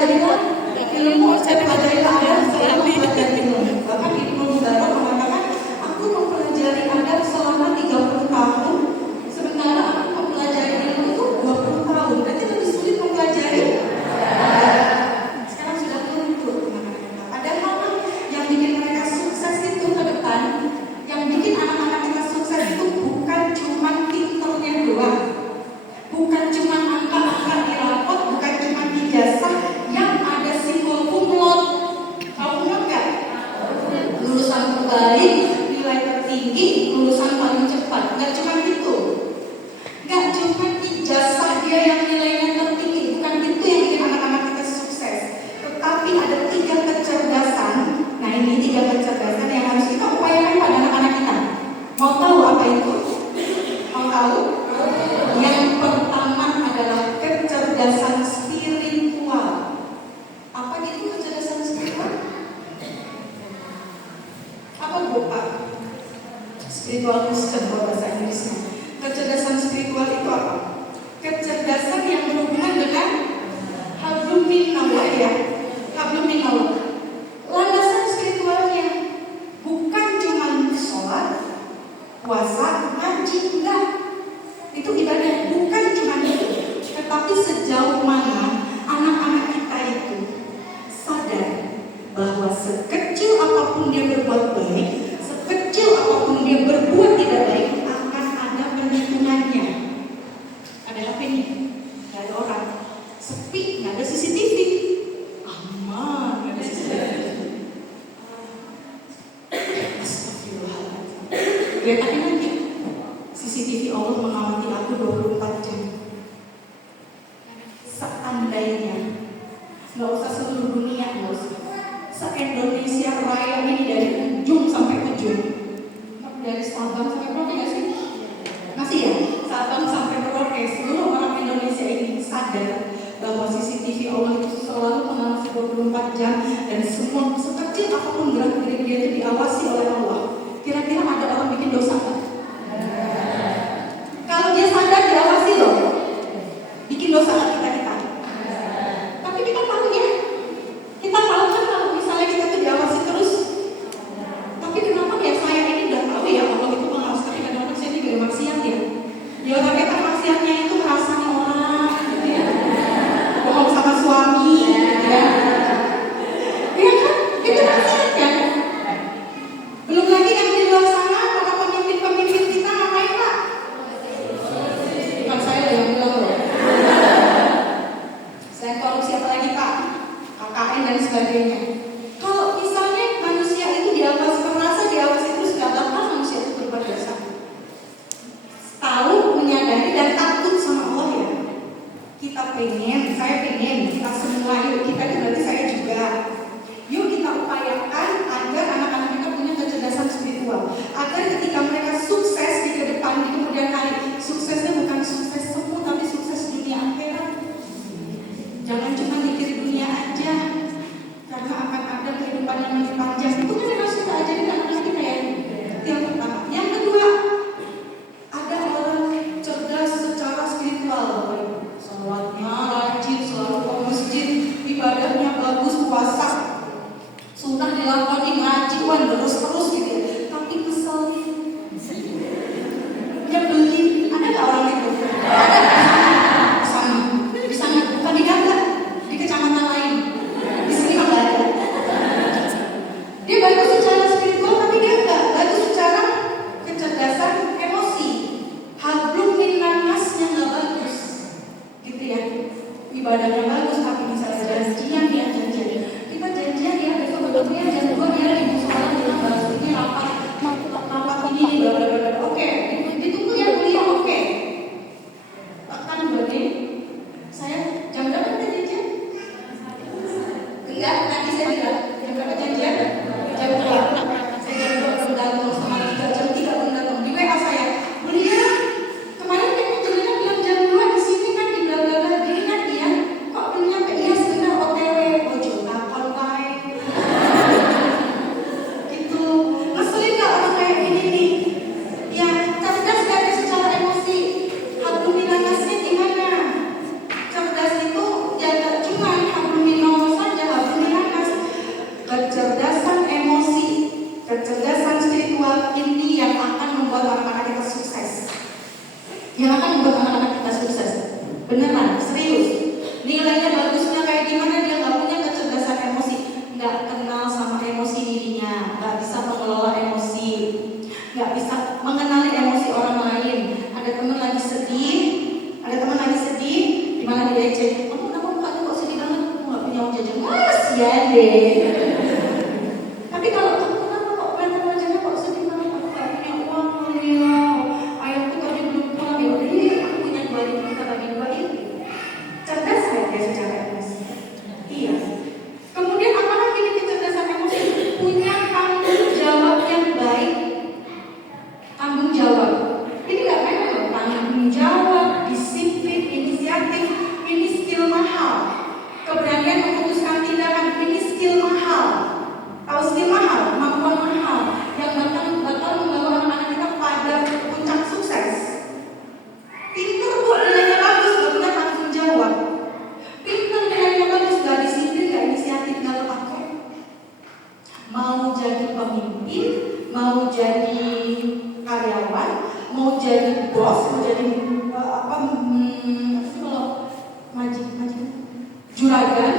ilmu saya pelajari Anda, saya mempelajari ilmu. Bahkan Ibnu Saudara mengatakan, aku mempelajari Anda selama 30 tahun, sementara aku mempelajari ilmu itu 20 tahun. Berarti lebih sulit mempelajari. Sekarang sudah luntur. Padahal yang bikin mereka sukses itu ke depan, yang bikin anak-anak kita sukses itu bukan cuma pinternya doang, bukan cuma angka-angka di rapot, bukan cuma ijazah yang ada simbol kumlot. Tahu nggak? Lulusan terbaik, nilai tertinggi, lulusan paling cepat. Nggak cuma itu, nggak cuma ijazah dia yang nilainya tertinggi, bukan itu yang bikin anak-anak kita sukses. Tetapi ada 3 kecerdasan. Nah, ini 3 kecerdasan yang harus kita upayakan pada anak-anak kita. Mau tahu apa itu? Mau tahu? Yang pertama adalah kecerdasan spiritual. Apa itu kecerdasan spiritual? Apa Bapak? Spiritual Christian bahasa Inggrisnya. Kecerdasan spiritual itu apa? Kecerdasan yang berhubungan dengan hablum minallah ya. Hablum minallah. Landasan spiritualnya bukan cuma sholat, puasa, ngaji, enggak. Itu ibadah, bukan cuma itu. Tetapi sejauh mana anak-anak kita itu sadar bahwa sekecil apapun dia berbuat baik, sekecil apapun dia berbuat tidak baik, akan ada perhitungannya. Ada HP nih, nggak ada orang, sepi, nggak ada CCTV, aman, nggak ada CCTV. Astagfirullahaladzim. Lihat aja nanti CCTV Allah mengamati aku 24 jam. Seandainya nggak usah seluruh dunia, nggak usah se-Indonesia Raya ini dari ujung sampai ujung, dari Sabang sampai Merauke nggak sih? Masih ya? Sabang sampai Merauke, seluruh orang Indonesia ini sadar bahwa CCTV Allah itu selalu mengawasi 24 jam dan semua sekecil apapun gerak gerik dia itu diawasi oleh Allah. Kira-kira ada orang bikin dosa nggak? Kalau dia sadar diawasi loh, bikin dosa nggak kita? Tapi kita tahu ya, kita tahu kan kalau misalnya kita tuh diawasi terus. Tapi kenapa ya saya ini udah tahu ya Allah itu mengawasi, tapi kadang-kadang saya juga maksiat ya. Ya tapi kan maksiatnya itu merasani orang, gitu ya. Bohong sama suami, gitu ya. Iya kan? Itu maksiat kan? Belum lagi yang di luar sana, para pemimpin-pemimpin kita ngapain Pak? Bukan saya yang bilang loh. Selain korupsi apa lagi Pak? KKN dan sebagainya. Kalau misalnya manusia itu diawasi, merasa diawasi terus, gak bakal manusia itu berbuat dosa. Tahu, menyadari dan takut sama Allah ya. Kita pengen, saya pengen, kita semua yuk, kita itu berarti saya juga. Yuk kita upayakan agar anak-anak kita punya kecerdasan spiritual, agar ketika mereka sukses di ke depan di kemudian hari, suksesnya bukan sukses semu tapi sukses dunia akhirat. Jangan cuma mikir dunia aja, karena akan ada kehidupan yang lebih panjang. Itu kan yang harus kita ajarin anak-anak kita ya. Itu yang pertama. Yang kedua, ada orang cerdas secara spiritual. Sholatnya rajin, selalu ke masjid, ibadahnya bagus, puasa sunnah dilakoni, ngaji, terus gitu ya. Tapi keselin, nyebelin. Ada nggak orang itu? Ada. Di sana bukan di Gaza, di kecamatan lain. Di sini nggak ada. Dia bagus secara spiritual, tapi dia nggak bagus secara kecerdasan emosi. Hablum minanasnya nggak bagus, gitu ya. Ibadahnya bagus, tapi misalnya janjian dia janjian. Kita janjian ya besok betulnya jam 2 dia ibu sekolah bilang bahas ini rapat ini bla bla bla. Oke, ditunggu ya kuliah oke. Bahkan berarti saya jam berapa kita janjian? Enggak, tadi saya bilang jam berapa janjian? Jam 2. Saya jam 2 belum datang sama 3 jam 3 belum datang. Di WA saya, Bulia, kemarin kan Jelina bilang jam 2 di sini kan di bla bla bla. Diingat ya, kok belum nyampe? Iya sebentar OTW. Ojo takon kae. Gitu. Ngeselin gak orang kayak gini nih? Ya, cerdas gak ada secara emosi? Hablum minanasnya gimana? Cerdas itu ya gak cuma hablum minan aja, Mas ya deh. Tapi kalau kenapa kok kelihatan wajahnya kok sedih banget, aku gak punya uang ya, ayahku tadi belum pulang ya, aku punya 2.000 kita bagi 2.000. Cerdas gak dia secara emosi? Iya. Kemudian apalagi nih kecerdasan emosi? Punya tanggung jawab yang baik. Tanggung jawab. Ini gak main loh, tanggung jawab, disiplin, inisiatif, ini skill mahal. Keberanian memutuskan tindakan, ini skill mahal. Tahu skill mahal, kemampuan mahal yang bakal membawa anak-anak kita pada puncak sukses. Pinter bu, nilainya bagus, gak punya tanggung jawab. Pinter, nilainya bagus, gak disiplin, gak inisiatif, gak terpakai. Mau jadi pemimpin, mau jadi karyawan, mau jadi bos, mau jadi juragan,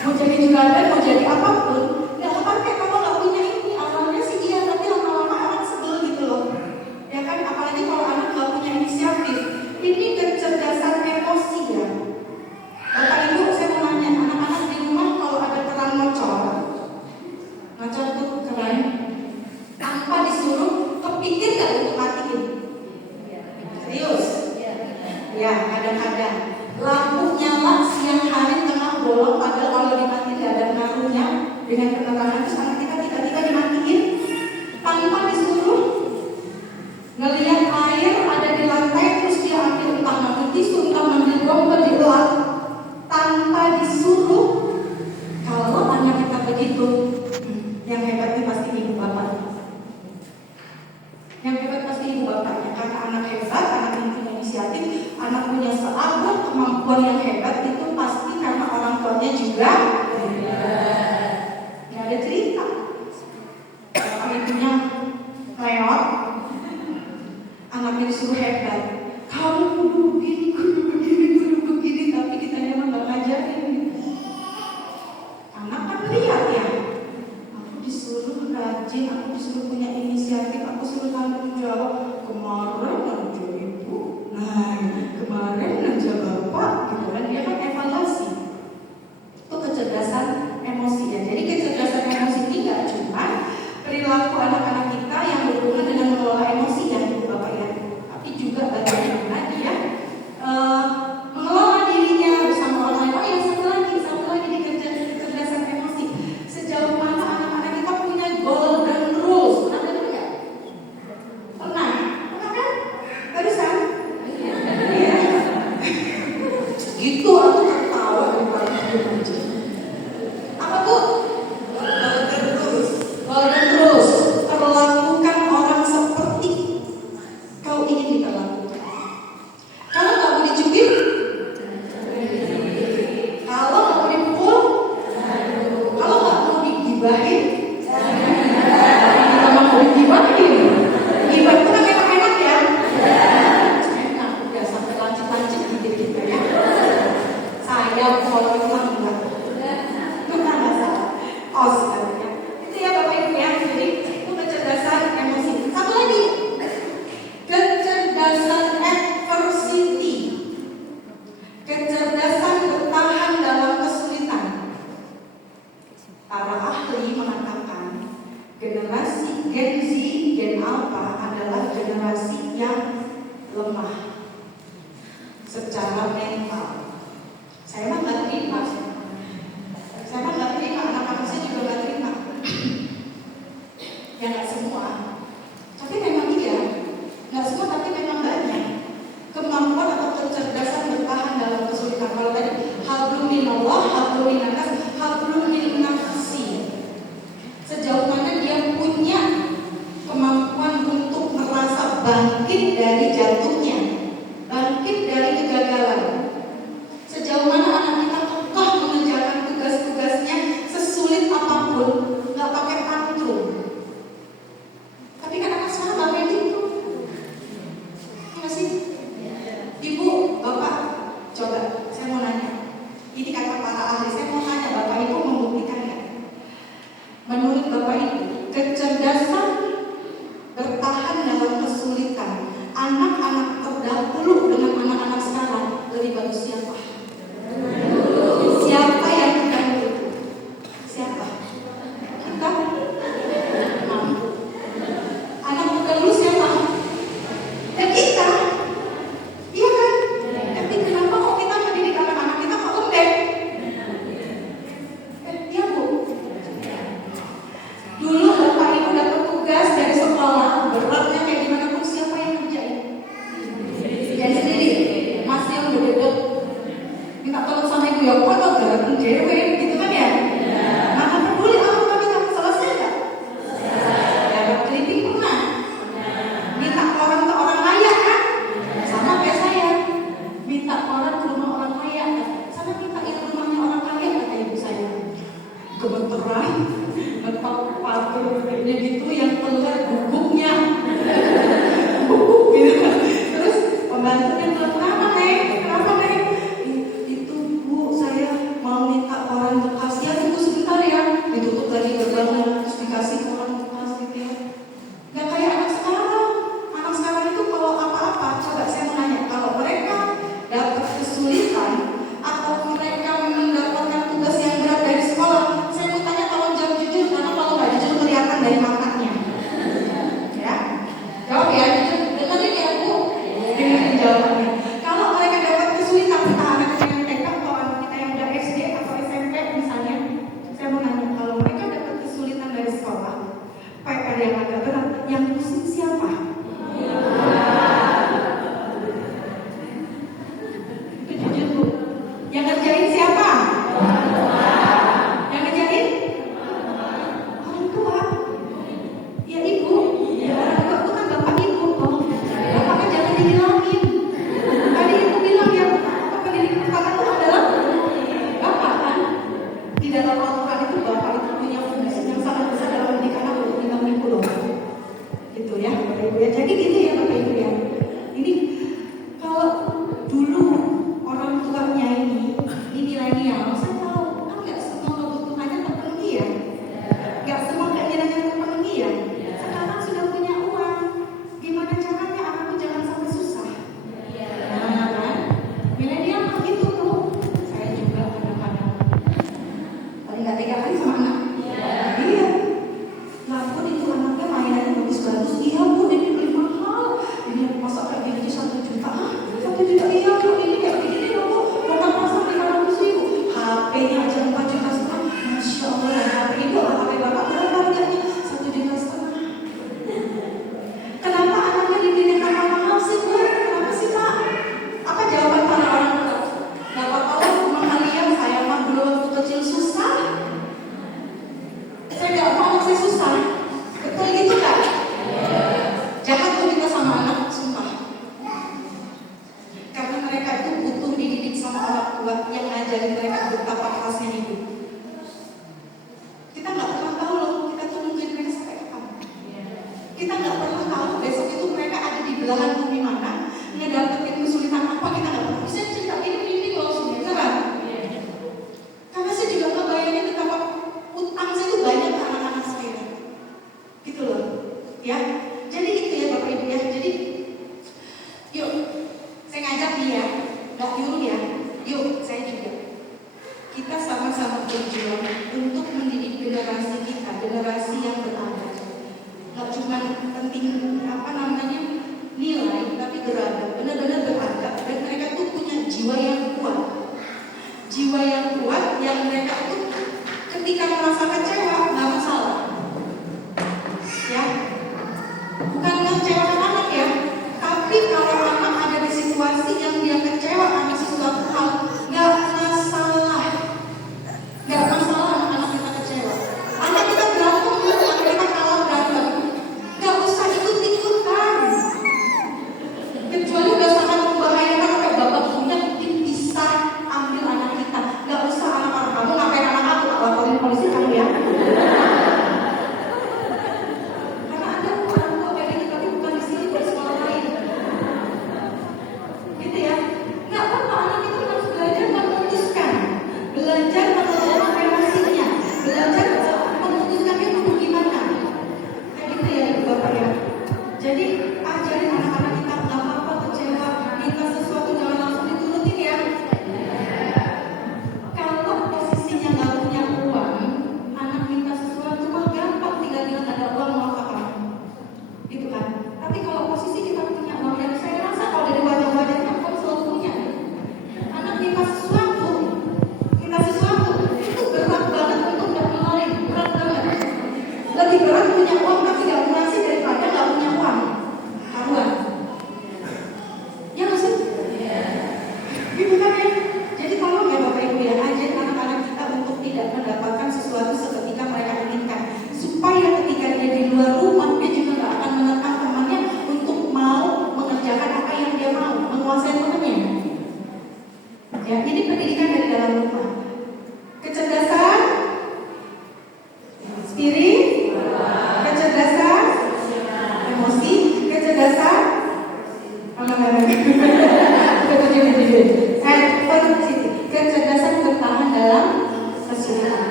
mau jadi juragan, mau jadi apapun, nggak kepake kalau nggak punya ini. Awalnya sih iya, tapi lama-lama orang sebel gitu loh, ya kan? Apalagi kalau anak nggak punya inisiatif. Ini kecerdasan emosi ya. Bapak Ibu, saya mau nanya, anak-anak di rumah kalau ada keran ngocor itu keren, tanpa disuruh, kepikir nggak untuk matiin? Serius? Ya, kadang-kadang lampu nyala siang hari tengah bolong, padahal kalau dimatiin gak ada pengaruhnya. Dengan penerangan itu anak kita tiba-tiba dimatiin tanpa disuruh. Ngelihat air ada di lantai terus dia ambil, entah ngambil tisu, entah ngambil romper, dilap tanpa disuruh. Kalau anak kita begitu, yang hebatnya pasti ibu bapaknya. Yang hebat pasti ibu bapaknya, karena anak hebat, anak yang punya inisiatif, anak punya seabad kemampuan yang hebat, itu pasti karena orang tuanya juga hebat. Gak ada cerita. Kalau ibunya reot, anaknya disuruh hebat. Kamu kudu begini, kudu begini, tapi kita memang gak ngajarin. Anak kan lihat ya. Aku disuruh rajin, aku disuruh punya inisiatif, aku suruh tanggung jawab. Kemarin aja ibu, kemarin aja bapak, gitu kan? Dia kan evaluasi. Itu kecerdasan gemeteran, ngetok pagernya gitu yang keluar gugupnya, guguk gitu kan. Terus pembantunya bilang, kenapa Neng? Kenapa Neng? Itu Bu, saya mau minta koran bekas. Ya tunggu sebentar ya. Ditutup lagi gerbangnya, terus dikasih koran bekas gitu ya. Gak kayak anak sekarang. Anak sekarang itu kalau apa-apa, coba saya mau nanya, kalau mereka dapat kesulitan atau mereka mendapatkan tugas yang berat dari sekolah, saya mau tanya tolong jawab jujur, karena kalau nggak jujur kelihatan dari matanya. Ya, jawab ya jujur. Dengerin ya Bu, dengerin jawabannya. Kalau mereka dapat kesulitan, entah anak kita yang TK atau anak kita yang udah SD atau SMP misalnya, saya mau nanya, kalau mereka dapat kesulitan dari sekolah, PR yang agak berat, yang pusing siapa? Itu jujur Bu. Yang ngerjain siapa? Yang ngerjain? Orang tua. Ya ibu. Orang tua itu kan bapak ibu. Bapak kan jangan dihilangin. Tadi ibu bilang ya, pendidik pertama itu adalah bapak kan. Di dalam Al-Quran itu bapak itu punya fungsi yang sangat besar dalam pendidikan anak untuk mendidik loh. Gitu ya Bapak Ibu ya. Jadi gitu ya Bapak Ibu ya. Ini kalau dulu orang tuanya ini milenial, saya tahu kan nggak semua kebutuhannya terpenuhi ya, nggak semua keinginannya terpenuhi ya. Sekarang sudah punya uang, gimana caranya anakku jangan sampai susah? Nah kan, milenial kan gitu tuh. Saya juga kadang-kadang paling nggak tega kali sama anak. Iya. Ya ampun itu anaknya mainannya bagus-bagus. Iya Bu, ini beli mahal. Ini masa kayak gini aja 1 juta. 1 juta iya Bu, ini kayak gini loh Bu. Orang pasang 500.000. HP-nya aja 4 juta setengah. Masya Allah, dan HP itu HP bapak berapa harganya? 1,5 juta. Kenapa anaknya dibeli mahal sih Bu? Kenapa sih Pak? Apa jawaban para orang tua? Gak apa-apa lah, Mama Lia, saya mah dulu waktu kecil susah. Saya gak mau saya susah. Betul gitu kan? Jahat tuh kita sama anak, sumpah. Karena mereka itu butuh dididik sama orang tua yang ngajarin mereka betapa kerasnya hidup. Kita gak pernah tahu loh, kita tuh nungguin mereka sampai kapan. Kita gak pernah tahu besok itu mereka ada di belahan bumi mana, ngedapetin kesulitan apa, kita gak pernah. Bisa cerita ini loh sebenarnya kan? Karena saya juga gak bayangin betapa utang saya itu banyak ke anak-anak saya. Gitu loh, ya. Jadi gitu ya Bapak Ibu ya. Jadi yuk, saya ngajak nih ya, gak nyuruh ya. Yuk, saya juga. Kita sama-sama berjuang untuk mendidik generasi kita, generasi yang beradab. Gak cuma penting nilai, tapi beradab, benar-benar beradab. Dan mereka tuh punya jiwa yang kuat. Jiwa yang kuat yang mereka tuh ketika merasa kecewa gak masalah. Ya, bukan mengecewakan anak ya, tapi kalau anak ada di situasi yang dia kecewa karena sesuatu hal, nggak masalah anak kita kecewa. Anak kita berantem, anak kita kalah berantem, nggak usah ikut-ikutan. Kecuali udah sangat membahayakan kayak babak punya dipisah ambil anak kita, nggak usah anak kamu ngapain anak aku tak laporin polisi kamu ya.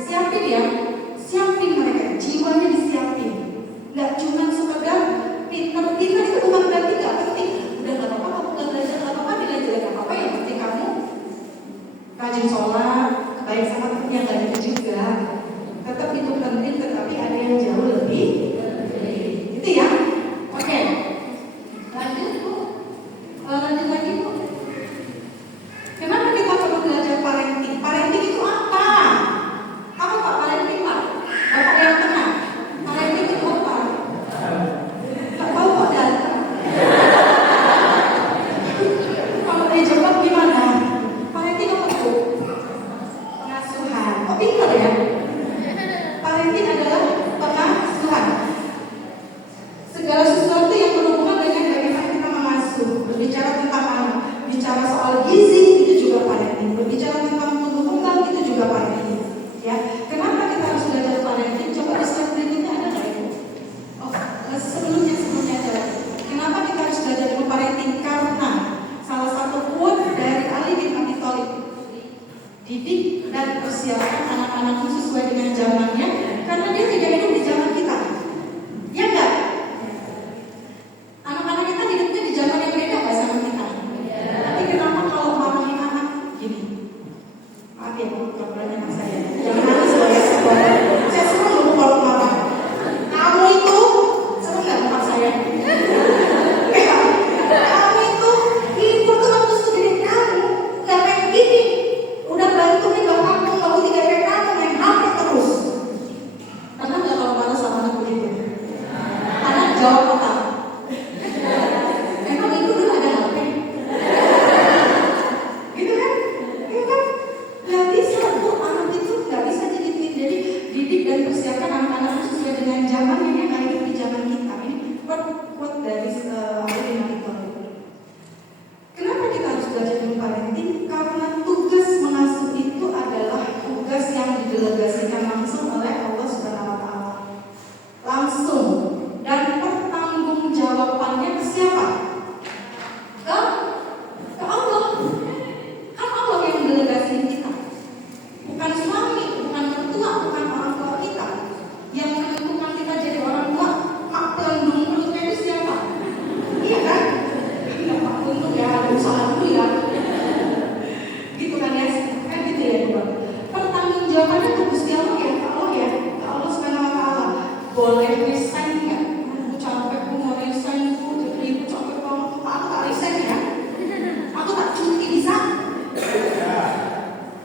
siapin ya, siapin mereka, jiwanya disiapin. Nggak cuma sekedar pinter itu bukan berarti nggak penting. Udah nggak apa-apa, kamu nggak belajar nggak apa-apa, nilai jelek nggak apa-apa. Yang penting kamu rajin sholat, baik sama temen yang nggak gitu juga. Tetap itu penting, tetapi ada yang jauh lebih itu ya. Oke, lanjut Bu. Lanjut lagi Bu. Kenapa kita perlu belajar parenting? Parenting itu apa? Apa Pak parenting Pak? Bapak yang tenang. Parenting itu apa? Nggak tahu Pak datang. Kalau dijawab gimana? Parenting apa Bu? Pengasuhan. Oh pintar ya? Parenting adalah pengasuhan. Segala sesuatu yang berhubungan dengan bagaimana kita mengasuh. Berbicara tentang anak, bicara soal gizi itu juga parenting. Berbicara tentang tumbuh kembang itu juga parenting. Ya, kenapa kita harus belajar parenting? Coba di slide berikutnya ada nggak Ibu? Oh, sebelumnya aja. Kenapa kita harus belajar ilmu parenting? Karena salah satu quote dari Ali bin Abi Thalib, didik dan persiapkan anak-anakmu sesuai dengan zamannya, karena dia tidak hidup di zaman kita. Ya enggak? Anak-anak kita hidupnya di zaman yang beda nggak sama kita? Tapi kenapa kalau marahin anak gini? Maaf ya Bu, problemnya anak saya. Jangan nangis loh ya. Saya suruh dulu kalau marah. Kamu itu seru nggak tempat saya? Kamu itu tuh waktu segede kamu nggak kayak gini. Udah bantu nih bapakmu, kamu tidak kayak kamu main HP terus. Pernah nggak kalau marah sama anak begitu? Anak jawab apa? Emang itu dulu ada HP? Gitu kan? Gitu kan? Nggak bisa Bu, anak itu nggak bisa digituin. Jadi didik dan persiapkan anak-anak sesuai dengan zamannya yang nggak hidup di zaman kita. Ini quote dari Ali bin Abi Thalib. Kenapa kita harus belajar ilmu parenting? Karena tugas mengasuh itu adalah tugas yang didelegasikan langsung oleh Allah Subhanahu wa Ta'ala. Langsung, dan pertanggungjawabannya ke siapa? Ke Allah. Kan Allah yang mendelegasikan kita. Bukan suami, bukan mertua, bukan orang tua kita. Yang menentukan kita jadi orang tua, mak pelendung mulutnya itu siapa? Iya kan? Iya mak pelendung ya, ada usaha dulu ya. Gitu kan ya? Kan gitu ya Bu. Pertanggungjawabannya ke Gusti Allah ya, ke Allah ya, ke Allah Subhanahu wa Ta'ala. Boleh resign nggak? Aku capek, aku mau resign, aku jadi ibu capek banget. Aku tak resign ya. Aku tak cuti bisa.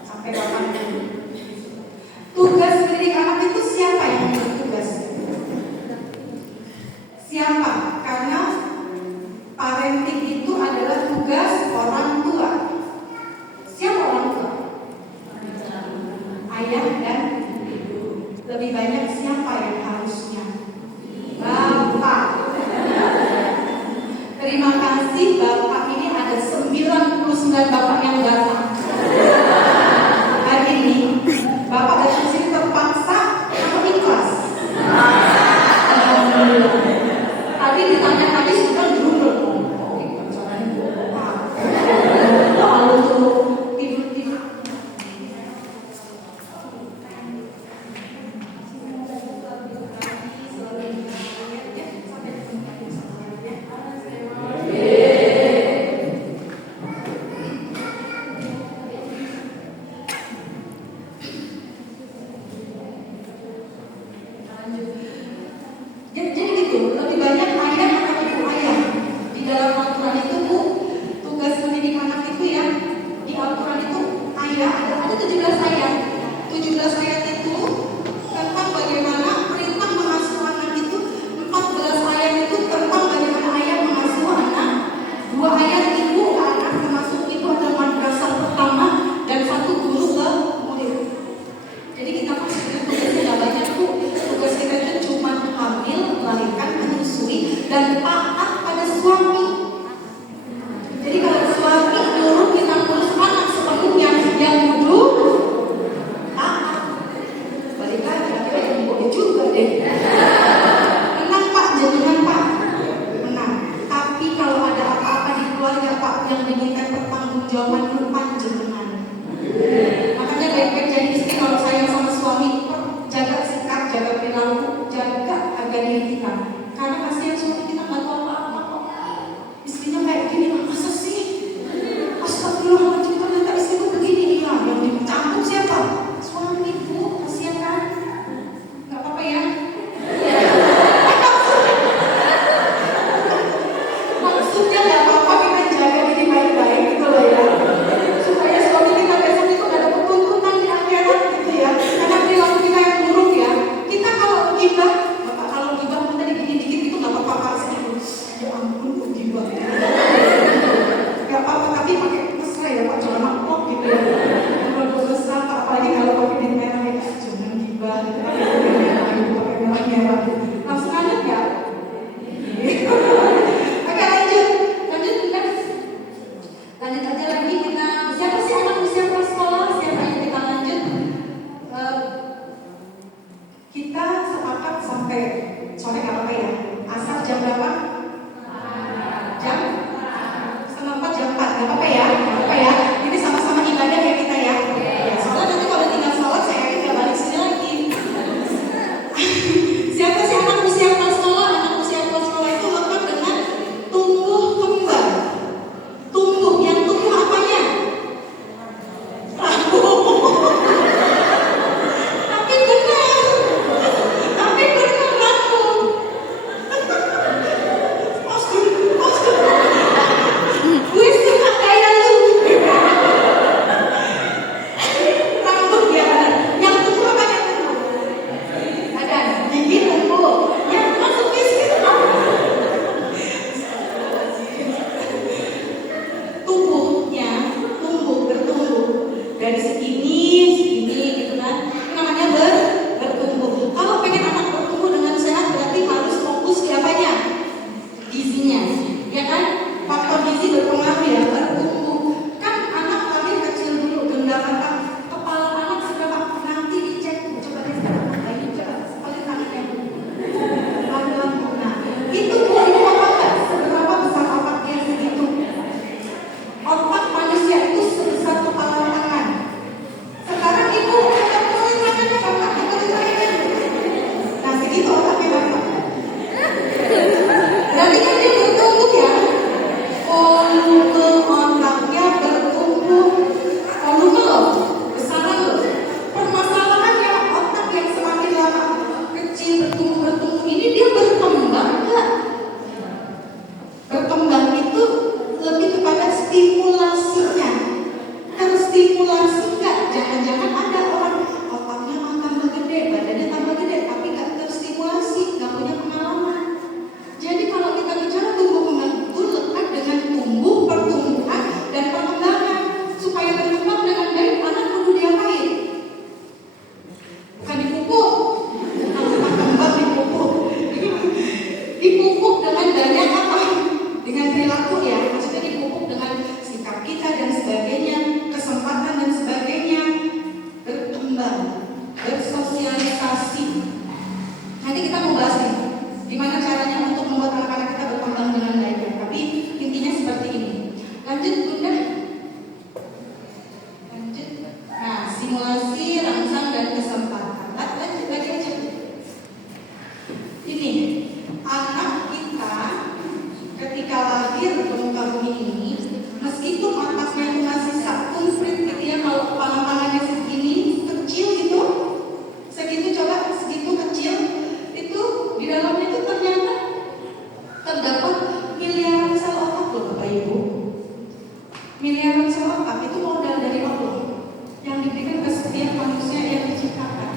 Sampai kapan? Tugas mendidik anak itu siapa yang bertugas? Siapa? Karena parenting itu adalah tugas orang tua. Siapa orang tua? Ayah dan ibu. Lebih banyak siapa yang harusnya? Bapak. Terima kasih Bapak, ini ada 99 Bapak yang datang. Hari ini Bapak datang sini terpaksa atau ikhlas? Alhamdulillah. Tadi ditanya tadi sudah dulu. Oh, ikhlas caranya Bapak. Lalu tuh tidur-tidur. sampai sore nggak apa-apa ya. Asar jam berapa? Jam 3:30 jam 4 nggak apa-apa ya, nggak apa-apa ya. Ini sama-sama ibadah ya kita ya. Ya, soalnya nanti kalau tinggal sholat saya yakin nggak balik sini lagi. Siapa sih anak usia prasekolah? Anak usia prasekolah itu lengkap dengan tumbuh kembang. Tumbuh, yang tumbuh apanya? Rambut. Tapi benar rambut. Postur. Gue suka gaya lu. Rambut ya benar. Yang tumbuh apa yang tumbuh? Ada gigi tumbuh. Yang masuk fisik tubuhnya bertumbuh dari segini gitu kan. Ini namanya bertumbuh. Kalau pengen anak bertumbuh dengan sehat berarti harus fokus di apanya? Gizinya, ya kan? Faktor gizi berpengaruh ya bertumbuh. Kan anak lahir kecil dulu, genggaman kepala anak seberapa? Nanti dicek, coba deh. Ayo coba sekali kakinya. Pelan-pelan. Nah, itu ibu apa enggak? Seberapa besar otaknya segitu? Otak manusia itu sebesar kepala tangan. Sekarang ibu ketulis tangannya, bapak ketulis tangannya. Nah, segitu otaknya bapak. Berarti kan dia bertumbuh ya. Volume otaknya bertumbuh. Volume loh, besaran loh. Permasalahannya otak yang semakin lama kecil bertumbuh ini dia berkembang enggak? Berkembang itu lebih kepada stimulasinya. Terstimulasi enggak? Jangan-jangan ada orang otaknya tambah gede, badannya tambah gede, tapi enggak terstimulasi, enggak punya pengalaman. Jadi kalau kita bicara tumbuh kembang itu lekat dengan pertumbuhan dan perkembangan. Supaya berkembang dengan baik, anak perlu diapain? Bukan dipupuk. Kalau kembang dipupuk. Dipupuk dengan banyak apa? Dengan perilaku ya. Maksudnya dipupuk dengan sikap kita dan sebagainya, kesempatan dan sebagainya. Berkembang, bersosialisasi. Nanti kita mau bahas nih, gimana caranya untuk membuat anak-anak kita berkembang dengan baik. Tapi intinya seperti ini. Lanjut Bunda. Lanjut. Nah, simulasi, rangsang dan kesempatan. Lanjut lagi aja. Ini anak kita ketika lahir ke muka bumi ini, meskipun otaknya itu masih komplit gitu ya, kalau kepala tangannya segini kecil gitu, segitu coba segitu kecil, itu di dalamnya itu ternyata terdapat miliaran sel otak loh Bapak Ibu. Miliaran sel otak itu modal dari Allah yang diberikan ke setiap manusia yang diciptakan.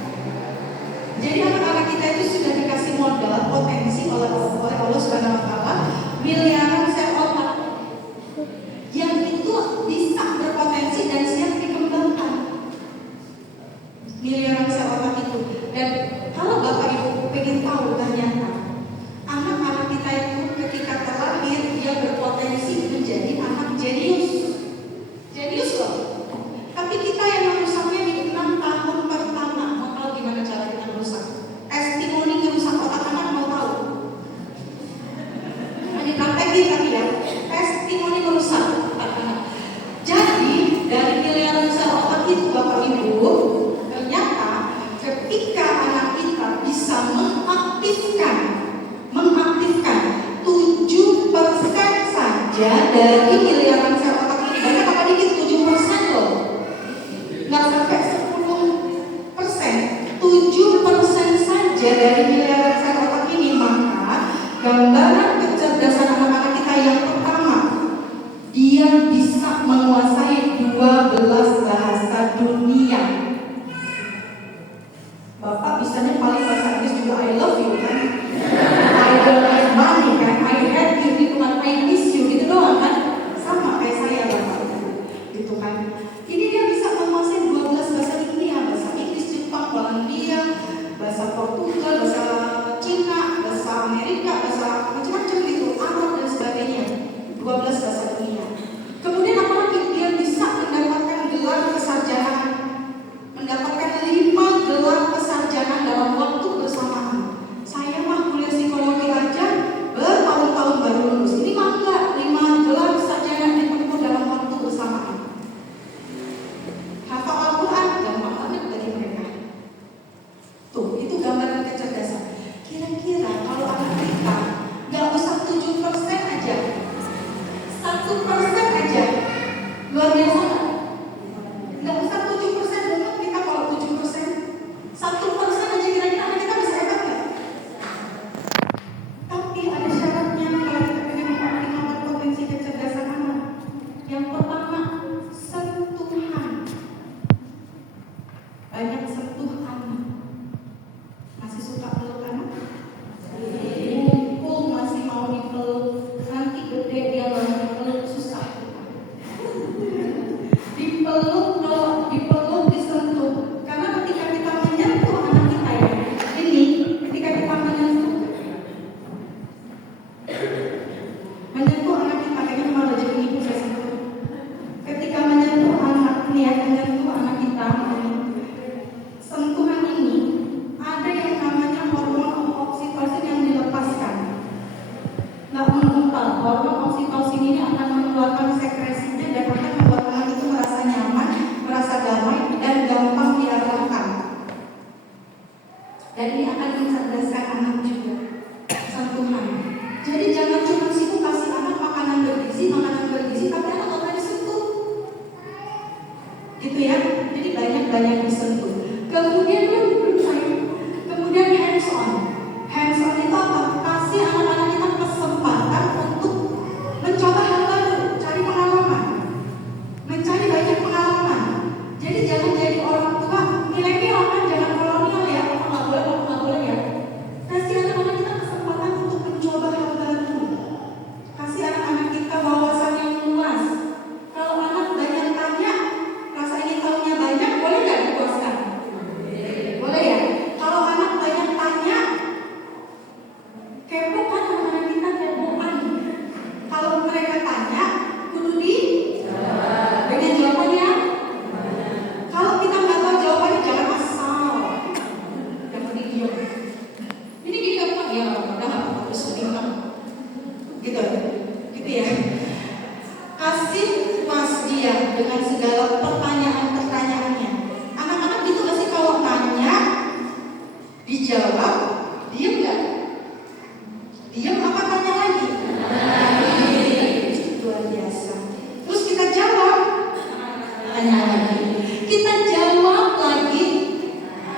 Jadi anak-anak kita itu sudah dikasih modal potensi oleh Allah Subhanahu wa taala, miliaran sel otak yang itu bisa berpotensi dan siap dikembangkan. Miliaran sel otak itu. Dan kalau Bapak Ibu pengen tahu ternyata anak-anak kita itu ketika terlahir dia berpotensi menjadi anak jenius. Jenius loh. Tapi kita yang merusaknya di 6 tahun pertama. Mau tahu gimana cara kita merusak? Testimoni merusak otak anak mau tahu? Ini praktekin tapi ya. Testimoni merusak otak anak. Jadi dari miliaran sel otak itu Bapak Ibu, ternyata ketika anak kita bisa mengaktifkan 7% saja dari miliaran sel otak ini. Banyak apa dikit? 7% loh. Nggak sampai 10%. 7% saja dari miliaran sel otak ini, maka gambaran kecerdasan anak-anak kita yang pertama, dia bisa menguasai 12 bahasa dunia. Bapak bisanya paling bahasa Inggris juga I love you kan, I don't like money kan, I hate you gitu kan, I miss you gitu doang kan, sama kayak saya Bapak gitu kan. Ini dia bisa menguasai 12 bahasa dunia, bahasa Inggris, Jepang, Polandia, bahasa Portugal, bahasa Cina, bahasa Amerika, bahasa macam-macam gitu, Arab dan sebagainya. 12 bahasa dunia. Kemudian apalagi dia bisa mendapatkan gelar kesarjanaan, mendapatkan 5 gelar kesarjanaan dalam waktu bersamaan. Saya Dan ini akan mencerdaskan anak juga. Sentuhan. Jadi jangan cuma sibuk kasih anak makanan bergizi, tapi anak nggak pernah disentuh. Gitu ya. Jadi banyak disentuh. Kemudian kemudian hands on. Hands on itu apa? Kasih anak-anak kita kesempatan untuk mencoba hal baru, cari pengalaman, mencari banyak pengalaman. Jadi jangan jadi orang tua milenial kan, jangan kolonial ya, nggak boleh ya. Kasih anak-anak kita kesempatan untuk mencoba hal baru. Kasih anak-anak kita wawasan yang luas. Kalau anak banyak tanya, rasa ingin tahunya banyak, boleh nggak dipuaskan? Boleh ya. Kalau anak banyak tanya, kepo kan anak-anak kita kepoan. Kalau mereka tanya, kudu dengan jawabannya. Kalau kita nggak tahu jawabannya, jangan asal. Jangan diam. Ini kita kan ya, udah harus bilang. Gitu ya. Kasih puas dia dengan segala pertanyaan-pertanyaannya. Anak-anak gitu nggak sih, kalau nanya dijawab, diam nggak? Diam apa tanya lagi? Luar biasa. Terus kita jawab, tanya lagi. Kita jawab lagi,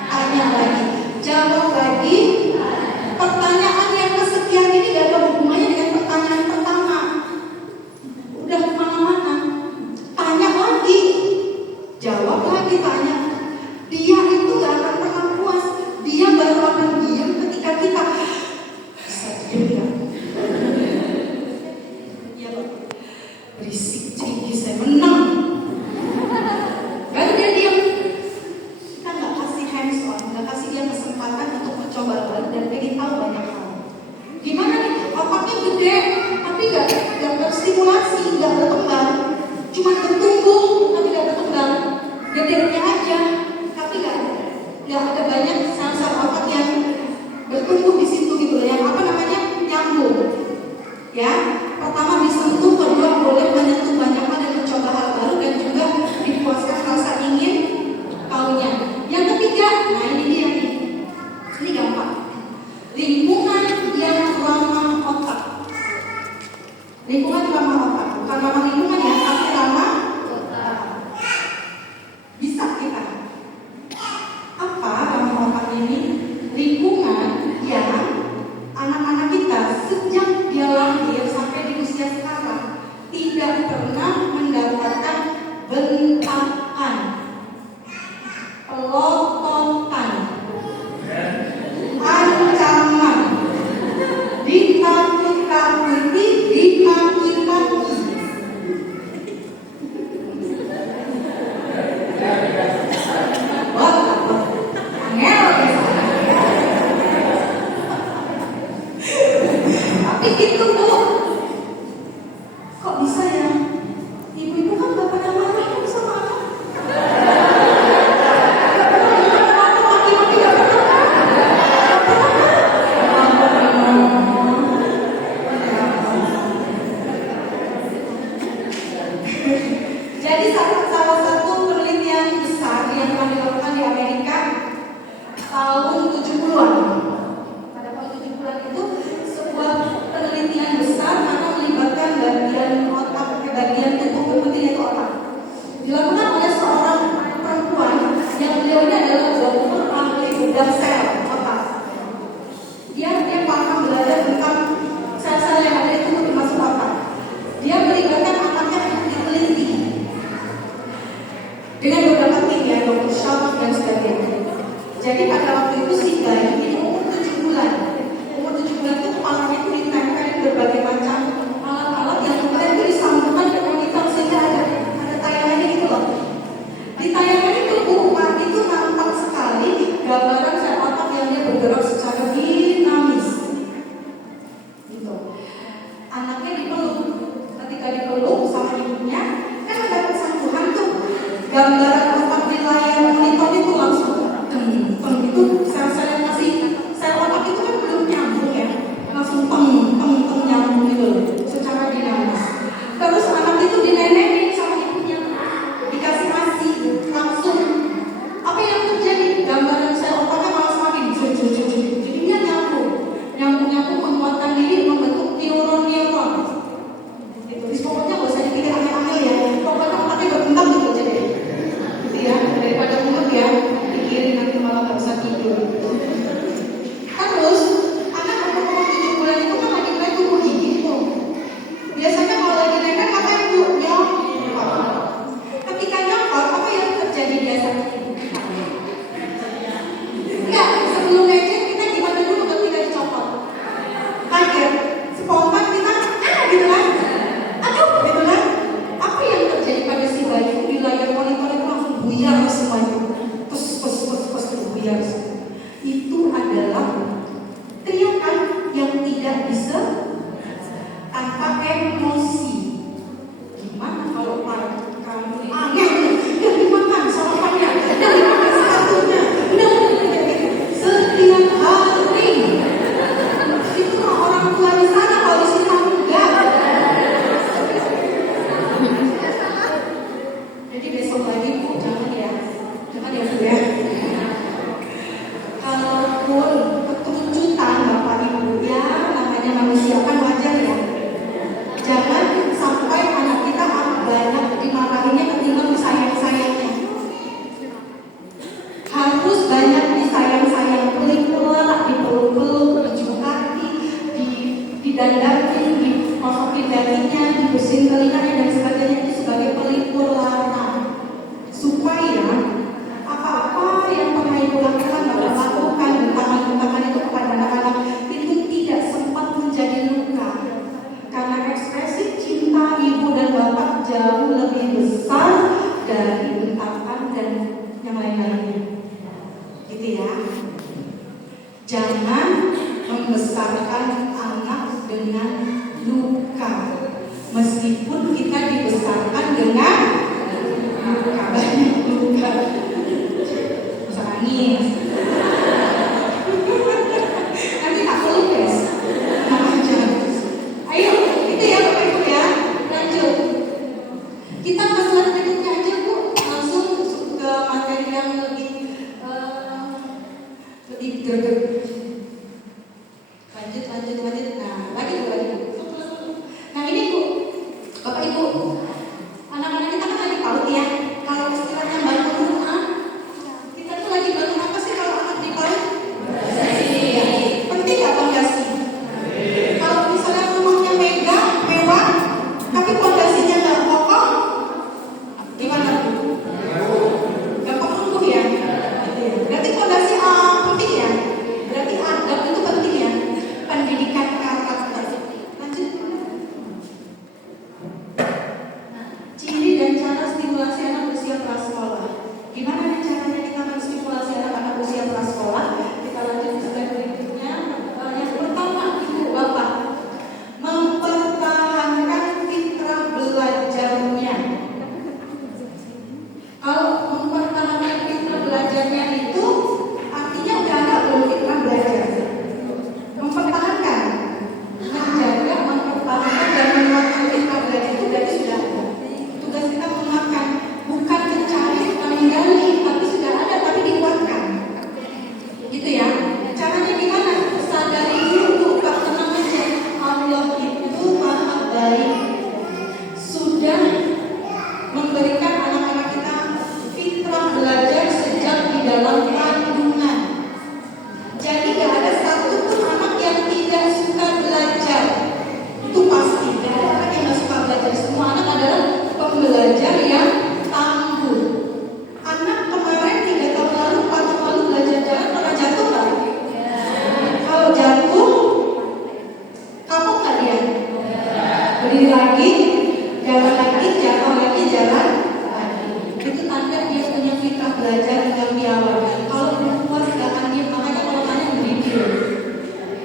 tanya lagi. Jawab lagi. Pertanyaan yang kesekian ini gak ada hubungannya dengan pertanyaan pertama. Udah kemana-mana. Tanya lagi. Jawab lagi, tanya. Dia itu gak akan pernah puas. Dia baru akan diam ketika kita bisa diam gak? Ya Pak, berisik tinggi, saya menang. Baru dia diam. Kita gak kasih hands on, gak kasih dia kesempatan untuk mencoba baru dan pengen tahu banyak hal. Gimana nih? Otaknya gede, tapi gak terstimulasi, gak berkembang. Cuma bertumbuh, tapi gak berkembang. Gedenya aja, tapi gak ada banyak sel-sel otak yang bertumbuh di situ gitu. Yang apa namanya? Nyambung. Ya, pertama disentuh, kedua boleh menyentuh banyak hal dan mencoba hal baru, dan juga dipuaskan rasa ingin tahunya. Yang ketiga, nah ini dia nih. Ini gampang. Lingkungan yang ramah otak. Lingkungan ramah otak, bukan ramah lingkungan ya, tapi ramah otak. Bisa kita. Apa ramah otak ini? Lingkungan yang anak-anak kita sejak dia lahir sampai di usia sekarang tidak pernah mendapatkan bentakan, pelototan, ancaman, ditakut-takuti, dimaki-maki. Wah, angel ya. Tapi itu Bu, kok bisa ya? Ibu-ibu kan gak pernah marah kan sama anak. Gak pernah marah, maki-maki gak pernah. Jadi salah satu penelitian besar yang telah dilakukan di Amerika tahun 70-an. Pada tahun 70-an itu sebuah penelitian besar akan melibatkan bagian tubuh terpenting yaitu otak. Dilakukan oleh seorang perempuan yang beliaunya adalah dokter ahli bedah sel otak. Dia paham belajar tentang sel-sel yang ada di tubuh termasuk otak. Dia melibatkan anaknya untuk diteliti dengan beberapa tim ya, dokter Shaw dan sebagainya. Jadi pada waktu itu si bayi ini umur 7 bulan. Umur 7 bulan itu kepalanya itu ditempelin berbagai macam alat-alat yang kemudian itu disambungkan ke monitor sehingga ada tayangannya gitu loh. Di tayangan itu itu nampak sekali gambaran sel otak yang dia bergerak secara dinamis. Gitu. Anaknya dipeluk. Ketika dipeluk sama ibunya, kan ada sentuhan tuh. Gambaran otak di layar monitor itu langsung itu sel-sel yang masih years. Itu adalah teriakan yang tidak bisa tanpa emosi. Gimana kalau kamu angin yang dimakan sarapannya, yang dimakan sepatunya, setiap hari. Itu orang tua di sana, kalau di sini kamu enggak. Jadi besok lagi Bu, jangan ya Bu ya. Kalaupun keterucutan Bapak Ibu ya, namanya manusia kan wajar ya. Jangan sampai anak kita banyak dimarahinnya ketimbang disayang-sayangnya. Harus banyak disayang-sayang, peluk-peluk, dipeluk-peluk, dijumpai, didandani, dikosokin dahinya, dibersihin telinganya dan sebagainya. Itu sebagai pelipur lara. Supaya apa-apa yang pernah ibu lakukan, bapak lakukan, bentangan-bentangan itu kepada anak-anak itu tidak sempat menjadi luka. Karena ekspresi cinta ibu dan bapak jauh lebih besar dari bentakan dan yang lain-lainnya. Gitu ya. Jangan membesarkan anak dengan luka. Meskipun kita dibesarkan dengan luka, banyak luka. Bisa nangis. Nanti tak peluk guys. Ayo, itu ya Bapak Ibu ya. Lanjut. Kita ke slide berikutnya aja Bu. Langsung ke materi yang lebih greget. Lanjut. Nah, lagi Bu. Nah ini Bu, Bapak Ibu, anak-anak kita kan lagi PAUD ya. Kalau istilahnya bangun rumah, kita tuh lagi bangun apa sih kalau anak di PAUD? Ya. Penting gak fondasi? Kalau misalnya rumahnya mewah, tapi fondasinya gak kokoh, gimana Bu? Gampang runtuh ya? Berarti fondasi penting ya? Berarti adab itu penting ya? Pendidikan karakter. Lanjut. Ciri dan cara stimulasi anak usia prasekolah. Gimana caranya kita menstimulasi anak-anak usia prasekolah? Kita lanjut ke slide berikutnya. Yang pertama, Ibu Bapak, mempertahankan fitrah belajarnya. Kalau mempertahankan fitrah belajarnya itu artinya udah ada belum fitrah belajar? Mempertahankan, menjaga, mempertahankan dan menguatkan fitrah belajar itu berarti sudah ada. Tugas kita menguatkan, bukan mencari, menggali, tapi sudah ada, tapi dikuatkan. Gitu ya. Caranya gimana? Sadari dulu Bu, Pak, tenang aja. Allah itu maha baik. Sudah memberikan anak-anak kita fitrah belajar sejak di dalam kandungan. Jadi gak ada satupun anak yang tidak suka belajar. Itu pasti. Gak ada anak yang gak suka belajar. Semua anak adalah pembelajar yang tangguh. Anak kemarin 3 tahun lalu, 4 tahun lalu belajar jalan, pernah jatuh gak? Kalau jatuh, kapok gak dia? Berdiri lagi, jalan lagi, jatuh lagi, jalan lagi. Itu tanda dia punya fitrah belajar dengan piawai. Kalau belum puas gak akan dia, makanya kalau tanya berdiri.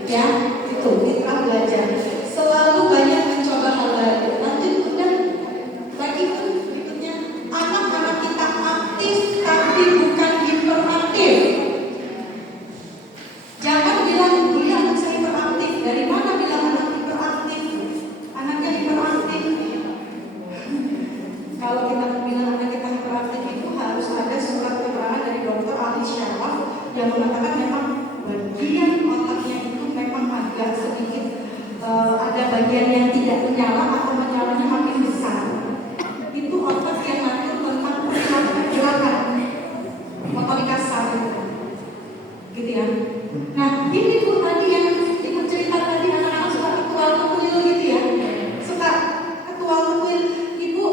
Ya, itu fitrah belajar. Selalu banyak mencoba hal baru. Lanjut udah lagi berikutnya. Anak-anak kita aktif tapi bukan hiperaktif. Jangan bilang dia anak saya hiperaktif. Dari mana bilang anak hiperaktif? Anaknya hiperaktif. Kalau kita bilang anak kita hiperaktif itu harus ada surat keterangan dari dokter ahli syaraf yang mengatakan memang bagian otaknya itu memang agak sedikit ada bagian yang tidak menyala atau menyalanya makin besar. Itu otak yang ngatur tentang pergerakan motorik kasar, gitu ya. Nah ini Bu tadi yang Ibu cerita tadi, anak-anak suka ketual kuil gitu ya, suka ketual kuil. Ibu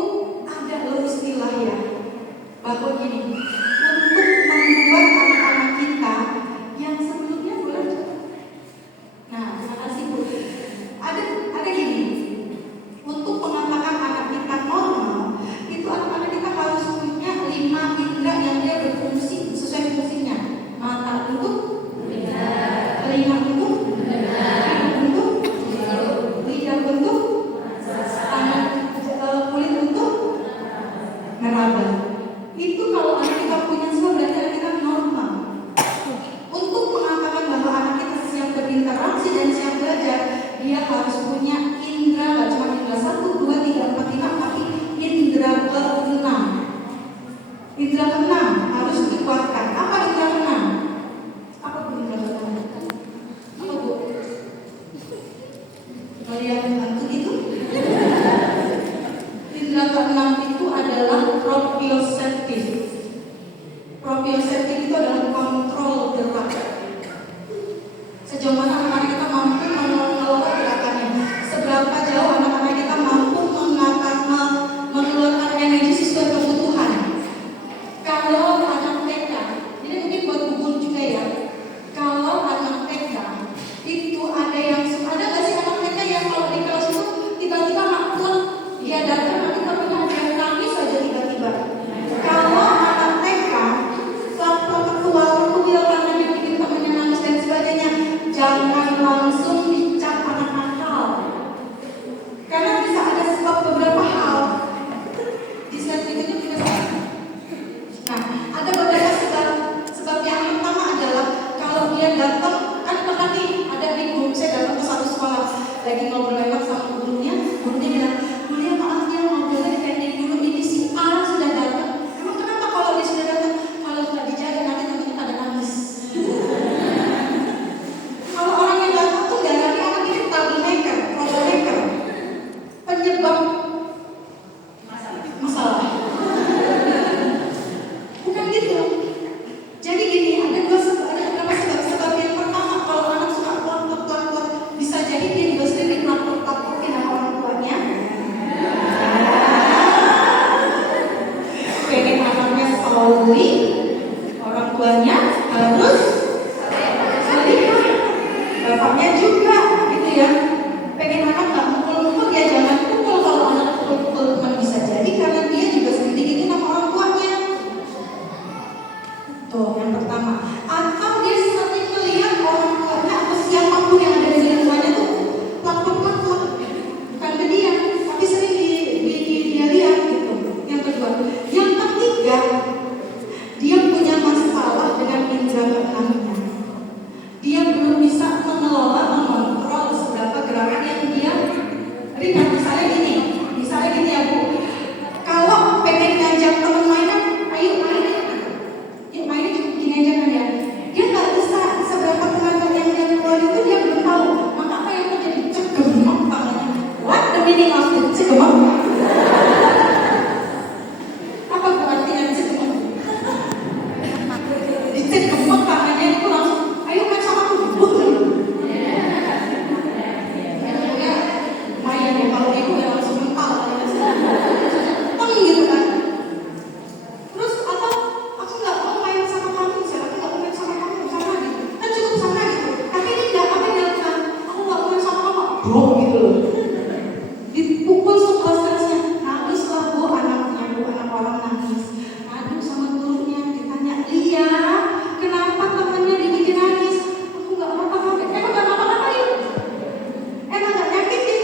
ada loh istilah ya, bahwa gini, untuk membuat anak-anak kita yang sebelumnya boleh. Nah, terima kasih Bu. Ada gini, untuk mengatakan anak kita normal, itu anak-anak kita harus punya 5 indera yang dia berfungsi sesuai fungsinya. Mata, dia harus punya indera, gak cuma indera 1, 2, 3, 4, 5, tapi indera ke-6. Indera ke-6 harus dikuatkan. Apa indera ke-6? Apa bu indera ke-6? Apa bu? Melihat hantu itu? Indera ke-6 itu adalah proprioceptif. Proprioceptif itu adalah kontrol gerak. Sejauh mana anak-anak kita mampu mengelola gerakannya? Seberapa jauh anak-anak kita mampu mengeluarkan energi sesuai kebutuhan? Kalau anak TK, ini mungkin buat gugur juga ya. Kalau anak TK itu ada nggak sih anak TK yang kalau di kelas itu tiba-tiba makmur dia datang nanti temennya ada yang nangis aja tiba-tiba. Kalau anak TK keluar bilang tangannya bikin temennya nangis dan sebagainya, jangan langsung dicap anak nakal, karena bisa ada sebab beberapa hal. Di slide berikutnya kita lihat. Nah, ada beberapa sebab yang pertama adalah kalau dia datang, kan pernah nih ada di guru saya datang ke satu sekolah lagi ngobrol lewat sama gurunya bilang, "Gurunya maaf ya ngobrolnya dipending dulu, ini si A sudah datang." Emang kenapa kalau dia sudah datang? Kalau nggak dijaga nanti temennya pada nangis. Kalau orang yang datang tuh nggak ngerti anak ini troublemaker, penyebab masalah. Bukan gitu. Jadi gini, ada beberapa sebab. Yang pertama, kalau anak suka keluar, bisa jadi dia juga sering dikelapor-kelaporin sama orang tuanya. Pengen anaknya sauli, orang tuanya harus melihat, bapaknya juga, gitu ya. Pengen anak nggak mukul-mukul, ya jangan pukul. Kalau anak pukul teman bisa jadi karena dia juga sering diginiin sama orang tuanya. Tuh, yang pertama. Atau dia sering melihat orang tuanya atau siapapun yang ada di lingkungannya tuh plak-plak, bukan ke dia, tapi sering dia lihat gitu. Yang kedua. Yang ketiga, dia punya masalah dengan indera keenamnya. Dia belum bisa mengontrol seberapa gerakan yang dia berikan. Misalnya gini ya bu, kalau pengen ngajak teman mainan, ayo main. Yuk mainnya cuma begini aja kan ya. Dia nggak bisa seberapa tenaga yang dia keluar itu dia belum tahu. Maka apa yang terjadi? Cegemak tangannya. What the meaning of the cegemak? Apa artinya cegemak? Dicegemak tangannya itu langsung, ayo main sama aku. Lumayan ya kalau ibu ya langsung mental. Gitu kan. Terus atau aku nggak mau main sama kamu, aku nggak mau main sama kamu, sama gitu. Kan cukup sama gitu. Tapi ini nggak apa yang dilakukan. Aku nggak mau main sama kamu, bro gitu loh. Dipukul sekeras-kerasnya. Nangislah bu anaknya, bu anak orang nangis. Aduh sama gurunya ditanya, "Lia, kenapa temannya dibikin nangis?" Aku nggak ngapa-ngapain. Emang nggak ngapa-ngapain? Emang nggak nyakitin?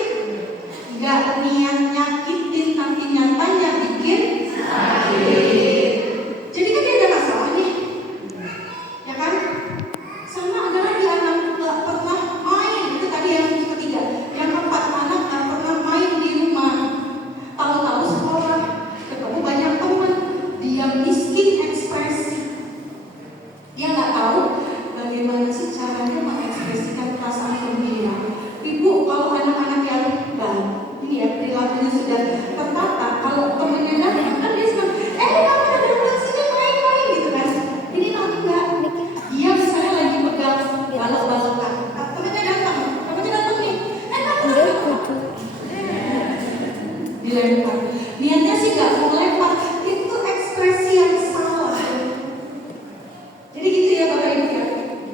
Nggak niat nyakitin, tapi nyatanya bikin sakit. Jadi kan dia ada masalah nih, ya kan? Sama ada lagi anak nggak pernah main, itu tadi yang ketiga. Yang keempat, anak nggak pernah main di rumah, tahu-tahu sekolah, ketemu banyak teman, dia miskin ekspresi. Dia nggak tahu bagaimana sih caranya mengekspresikan perasaan gembira. Ibu, kalau anak-anak yang baik, ini ya perilakunya sudah tertata, kalau temennya datang kan dia senang, kamu ada datang sini main-main gitu kan. Ini nanti enggak, dia misalnya lagi pegang balok-balokan, temennya datang nih, kamu ada dilempar. Niatnya sih nggak mau lempar, itu ekspresi yang salah. Jadi gitu ya Bapak Ibu ya.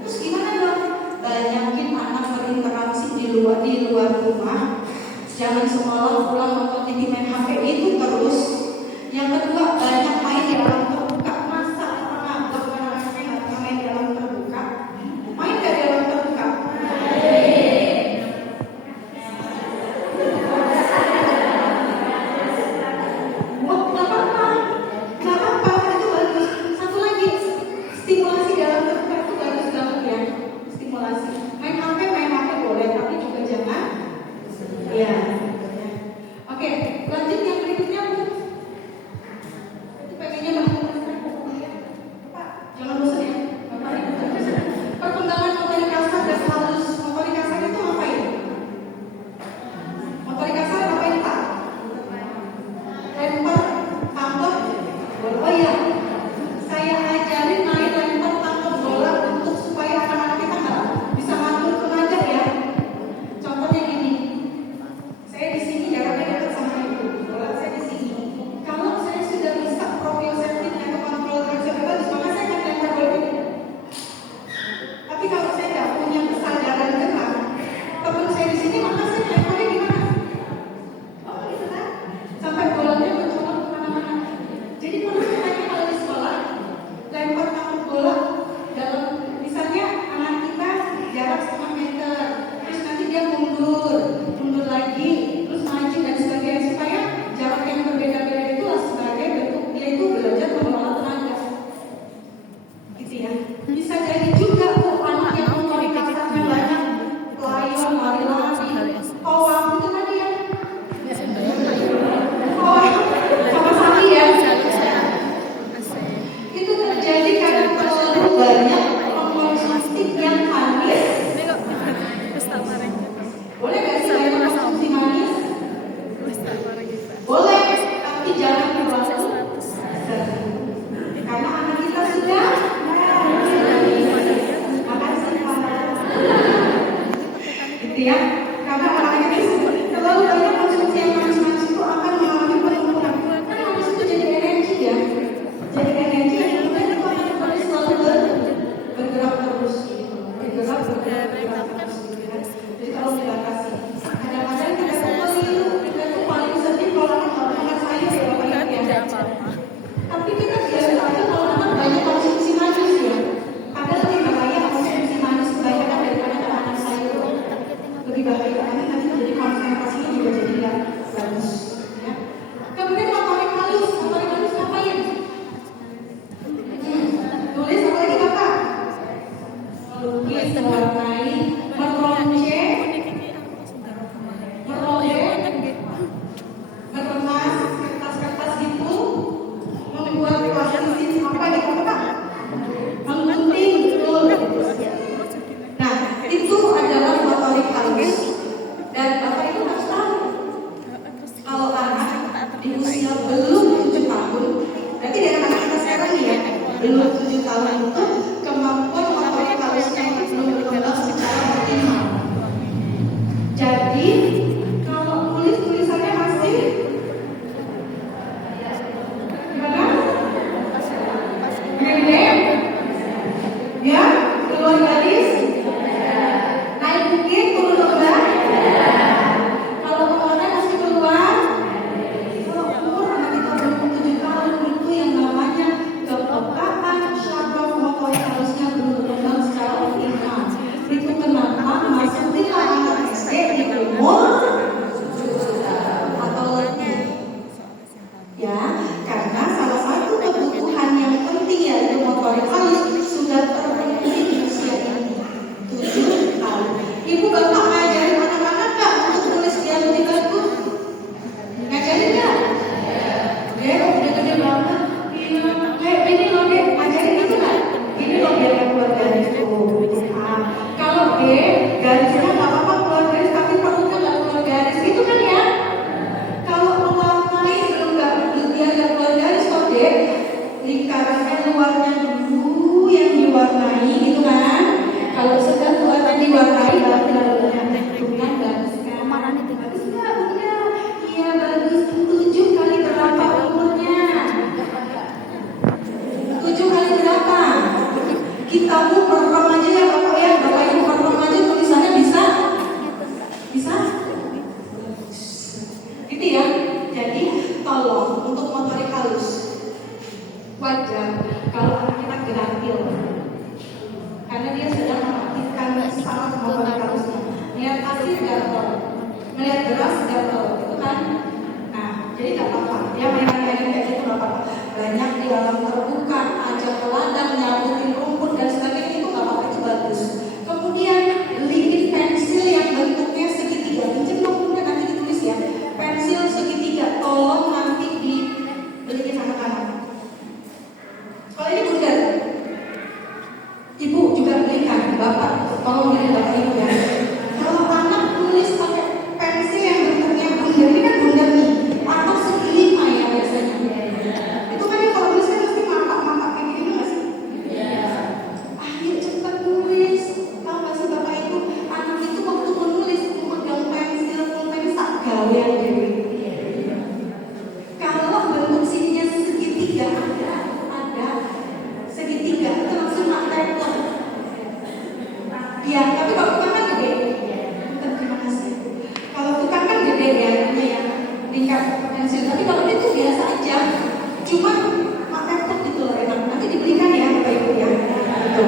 Terus gimana dong? Banyakin anak berinteraksi di luar rumah. Jangan semalam pulang nonton TV main HP itu terus. Yang kedua, banyak main di alam terbuka. Masa orang ngabak karena anaknya nggak pernah main di alam terbuka? Main nggak di alam terbuka? Wah, nggak apa-apa, itu bagus. Satu lagi, stimulasi di alam terbuka itu bagus banget ya. Stimulasi. Main HP boleh, tapi juga jangan ya. Karena anak-anak itu terlalu banyak konsumsi yang manis-manis itu akan mengalami penumpukan. Karena manis itu jadi energi ya, jadi energi yang kemudian itu akan terus selalu bergerak terus, bergerak terus. Jadi kalau kita kasih, kadang-kadang kita tuh paling sedih kalau anak sayur ya paling ya. Tapi kita biasa aja kalau anak banyak konsumsi manis ya. Padahal lebih bahaya konsumsi manis kebanyakan daripada anak sayur. Lebih bahaya nanti jadi konsentrasinya juga jadi nggak bagus. Ya. Kemudian motorik halus ngapain? Tulis apa lagi Bapak? Melukis, mewarnai, meronce, meremas kertas-kertas gitu, membuat posisi apa gitu Pak? Menggunting, betul. Nah, itu adalah motorik halus. Dan Bapak itu harus tahu kalau anak di usia belum 7 tahun, berarti dari anak kita sekarang nih ya, belum 7 tahun itu kemampuan motorik halusnya itu belum berkembang secara optimal. Jadi kalau tulisannya masih gimana? Gede? Ya, keluar garis? Naik bukit, turun lembah? Kalau keluarnya masih keluar? Kalau umur anak kita belum 7 tahun itu yang namanya kepekaan syaraf motorik halusnya belum berkembang secara optimal. Itu kenapa masuklah anak SD di umur 7 atau lebih. Ya, karena salah satu kebutuhan yang penting yaitu motorik halus sudah terpenuhi di usia ini 7 tahun. Ibu bapak ngajarin anak-anak nggak untuk tulis biar lebih bagus? Ngajarin nggak? Dek, udah gede banget. Ini loh dek, ngajarin itu nggak? Ini loh biar keluar garis tuh. Kalau dek garisnya nggak apa-apa keluar garis, tapi perutnya nggak keluar garis, gitu kan ya? Kalau mewarnai belum nggak biar nggak keluar garis kok dek, lingkarannya luarnya dulu yang diwarnai, gitu kan? Kalau sedang luarnya diwarnai, berarti dalamnya bukan bagus kan? Bagus nggak? Udah, iya bagus. 7 kali berapa umurnya? 7 kali berapa? Kita mau merem aja ya Bapak ya, Bapak Ibu merem aja tulisannya bisa? Gitu ya. Jadi tolong untuk motorik halus wajar kalau anak kita geratil, karena dia sedang mengaktifkan saraf motorik halusnya. Lihat asin gatel, melihat beras gatel, gitu kan? Nah, jadi nggak apa-apa. Dia mainan-mainan kayak gitu nggak apa-apa. Banyak di alam terbuka, ajak ke ladang, nyabutin rumput dan sebagainya itu nggak apa-apa, itu bagus. Kemudian liquid pensil yang bentuknya segitiga, pinjam dong kemudian nanti ditulis ya. Pensil segitiga, tolong nanti dibeliin sama anak. Kalau ini bundar, ibu juga belikan, bapak tolong beliin bapak ibu ya. Kalau anak tulis pakai pensil yang bentuknya bundar, ini kan bundar nih, atau segi 5 ya biasanya. Itu kan ya kalau tulisnya pasti mapak-mapak kayak gini nggak sih? Ayo cepet nulis. Tahu nggak sih bapak ibu, anak itu waktu menulis memegang pensil pulpen sak gawean dewe. Kalau bentuk sininya segitiga ada segitiga itu langsung makteton. Iya, tapi kalau tukang kan gede. Terima kasih. Kalau tukang kan gede ya, ini ya tingkat pensil. Tapi kalau itu biasa aja, cuma makteton gitu loh enak. Nanti dibelikan ya bapak ibu ya. Gitu.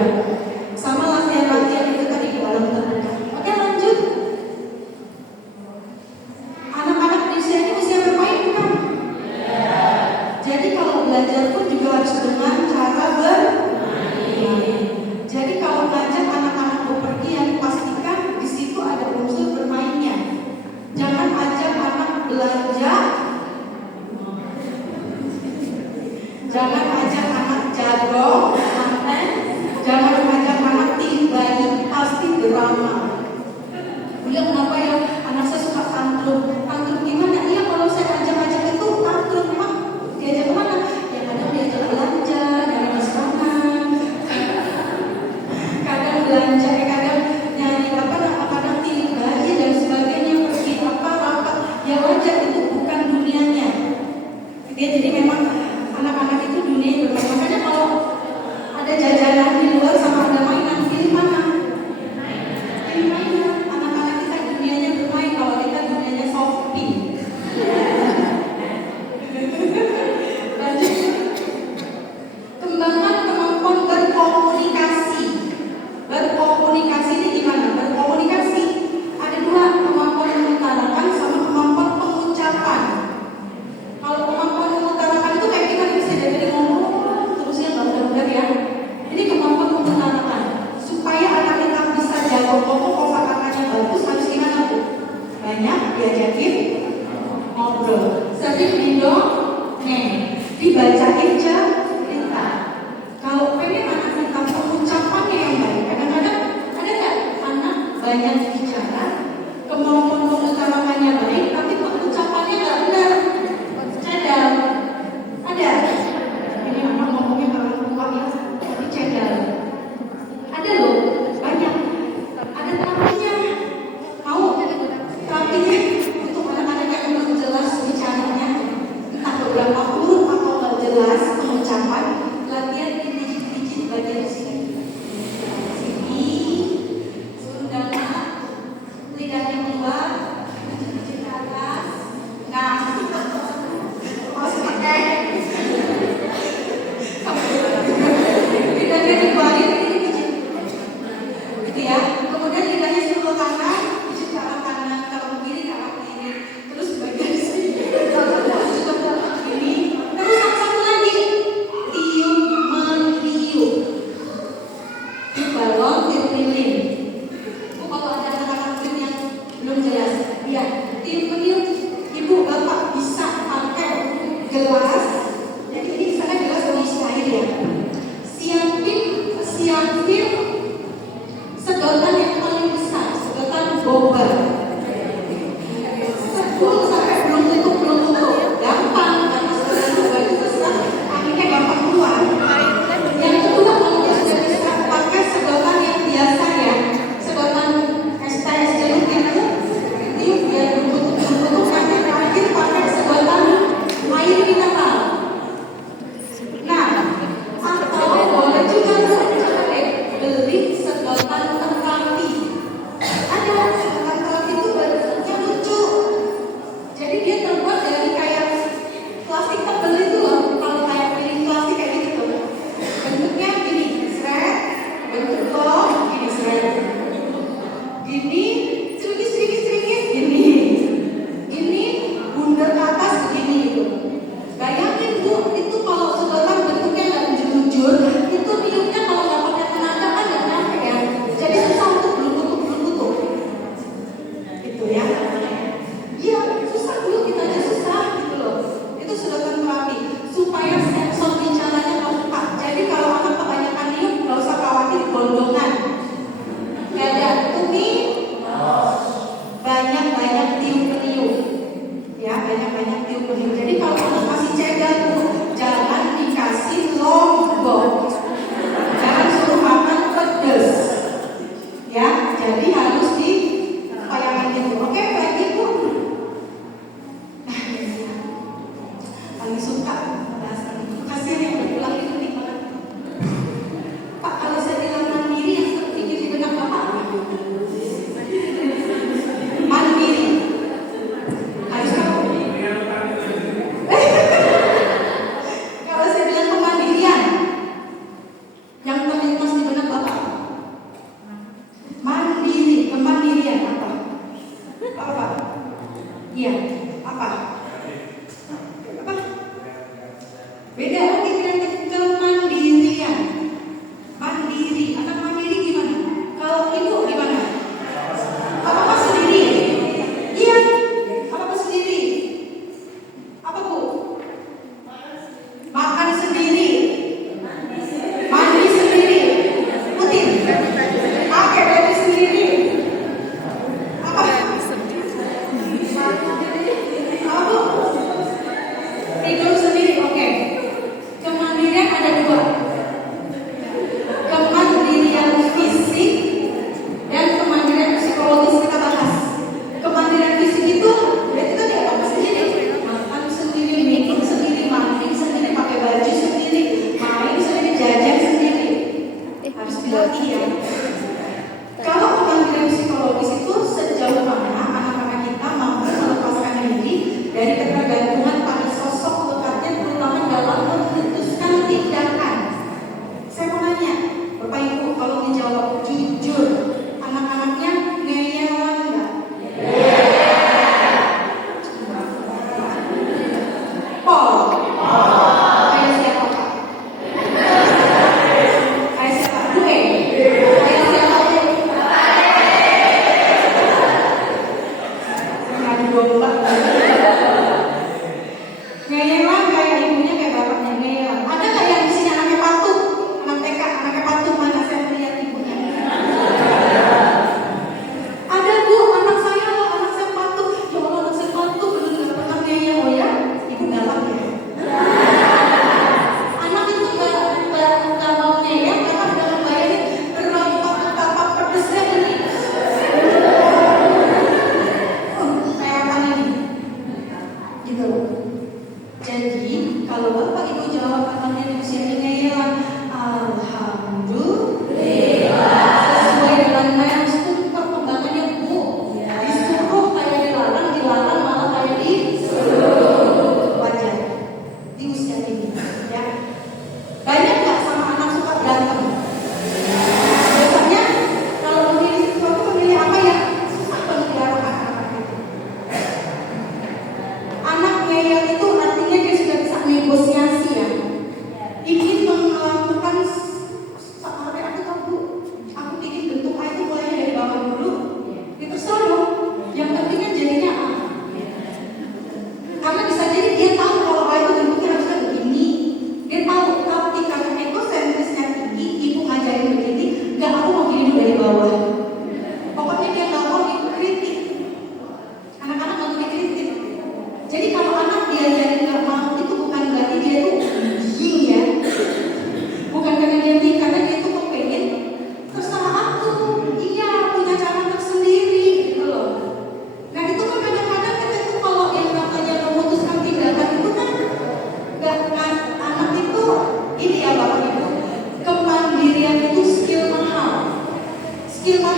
Sama latihan-latihan itu tadi di dalam terbuka. Oke lanjut. Anak-anak di usia ini usia bermain kan? Jadi kalau belajar pun juga harus dengan cara bermain. Jadi kalau ngajak anak-anak bepergian, pastikan di situ ada unsur bermainnya. Jangan ajak anak belanja yang pokok kosakatanya bagus harus gimana Bu? Banyak diajakin ngobrol, sering dibacain cerita. Kalau pengen anak tahu pengucapannya yang baik, kadang-kadang ada nggak anak banyak bicara, kemampuan mengutarakannya baik, tapi pengucapannya nggak benar, cadel. Ada. Ini anak ngomongnya kalau tua ya, tapi cadel. Ada loh, banyak. Ada terapinya. Mau terapinya untuk anak-anak yang belum jelas bicaranya, entah beberapa huruf atau nggak jelas pengucapan, latihan dipijit-pijit bagian sini. Sini, sundana, lidahnya keluar, pijit-pijit ke atas. Nah, harus pakai. Lidahnya dikeluarin, dipijit. Gitu ya. Kemudian lidahnya suruh ke kanan, pijit ke arah kanan, kalau kiri ke arah kiri. Terus bagian sini. Ini. Terus satu lagi, tiup meniup. Balon tiup lilin. Kalau ada anak-anak tim yang belum jelas, ya tiup meniup. Ibu bapak bisa pakai gelas. Jadi ini sana gelas berisi air ya. Siapin sedot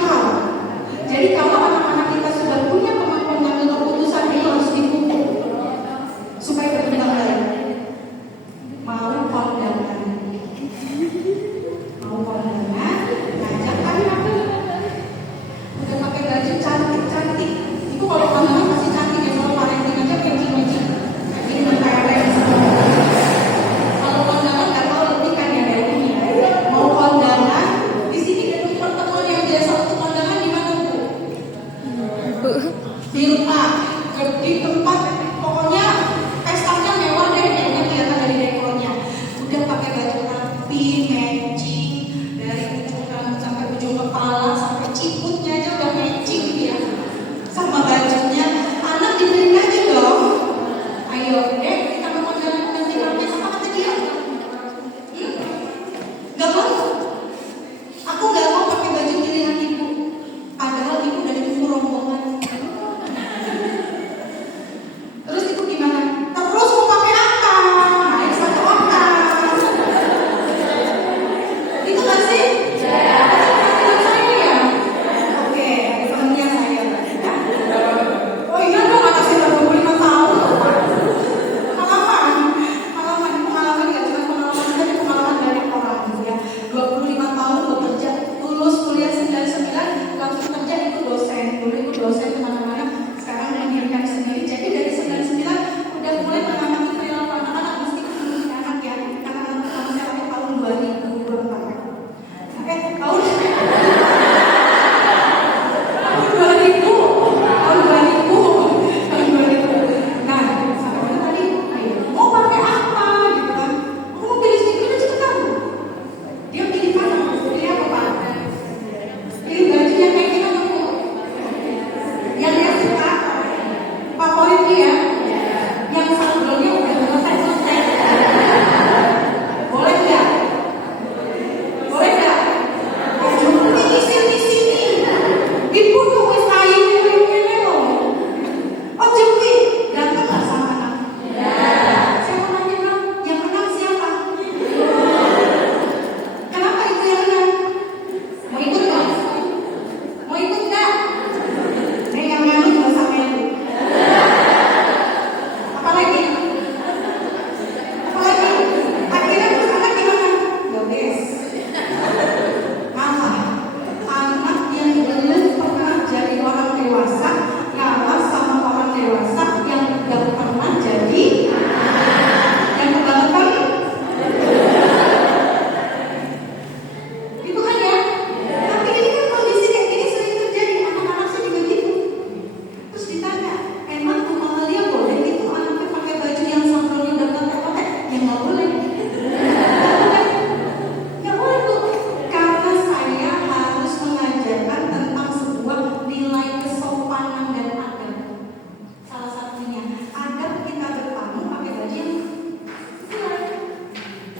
hal. Jadi kalau anak-anak kita sudah punya kemampuan mengambil keputusan, itu harus dipupuk supaya berkembang baik. Mau kondangan, ngajak anak udah pakai baju cantik. Itu kalau kondangan masih cantik ya, kalau parenting aja matching. Ini kayak kalau kondangan nggak tahu lebih kan ya kayak gini ya. Mau kondangan di sini gedung pertemuan yang biasa untuk kondangan di mana Bu? Di rumah, di tempat pokoknya pestanya mewah deh, kayaknya kelihatan dari dekornya. Udah pakai baju rapi, matching, dari ujung rambut sampai ujung kepala sampai ciputnya aja udah matching ya. Sama bajunya, anak dibeliin aja dong. Ayo deh, kita mau kondangan nanti rapi sama kata dia. Gak mau. Aku gak mau pakai baju pilihan ibu. Padahal ibu udah ditunggu rombongan. Terus ibu gimana? Terus mau pakai apa? Naik satu orang. Itu gak sih? Teman saya ya? Oke, temennya saya. Oh iya dong, anak saya 25 tahun. Pengalaman gak cuma pengalaman, tapi pengalaman banyak orang gitu ya. 25 tahun bekerja, lulus kuliah 99, langsung kerja itu dosen. Dulu itu dosen kemana-mana, sekarang mendirikan sendiri. Jadi dari 99 udah mulai mengamati perilaku anak-anak, meskipun belum anak ya. Karena anak pertama saya pakai tahun 2024. Tahun 2000. Nah, sampai mana tadi? Ayo, mau pakai apa gitu kan? Aku mau pilih sendiri, udah cepetan. Dia pilih mana? Pilih apa Pak? Pilih baju yang kayak gimana Bu? Yang dia suka, favorit dia, yang sandalnya udah ngeletek. Boleh nggak? Boleh nggak? Jumlah di sini. Ibu tuh wis ayu ini loh. Oh Jumli, ganteng nggak sama anak? Saya mau nanya dong, yang menang siapa? Kenapa ibu yang menang? Mau ikut nggak? Mau ikut nggak? Nih yang melu nggak usah melu. Apalagi? Akhirnya terus anak gimana? Gak bes. Apa? Anak yang belum pernah jadi orang dewasa ngalah sama orang dewasa yang gak pernah jadi yang kebangetan. Gitu kan ya? Tapi ini kan kondisi kayak gini sering terjadi. Anak-anak saya juga gitu. Terus ditanya, emang Bu Mamalia boleh gitu anaknya pakai baju yang sambalnya udah kotek-kotek? Ya nggak boleh. Nggak boleh Bu. Karena saya harus mengajarkan tentang sebuah nilai kesopanan dan adab. Salah satunya, adab kita bertamu pakai baju yang sesuai.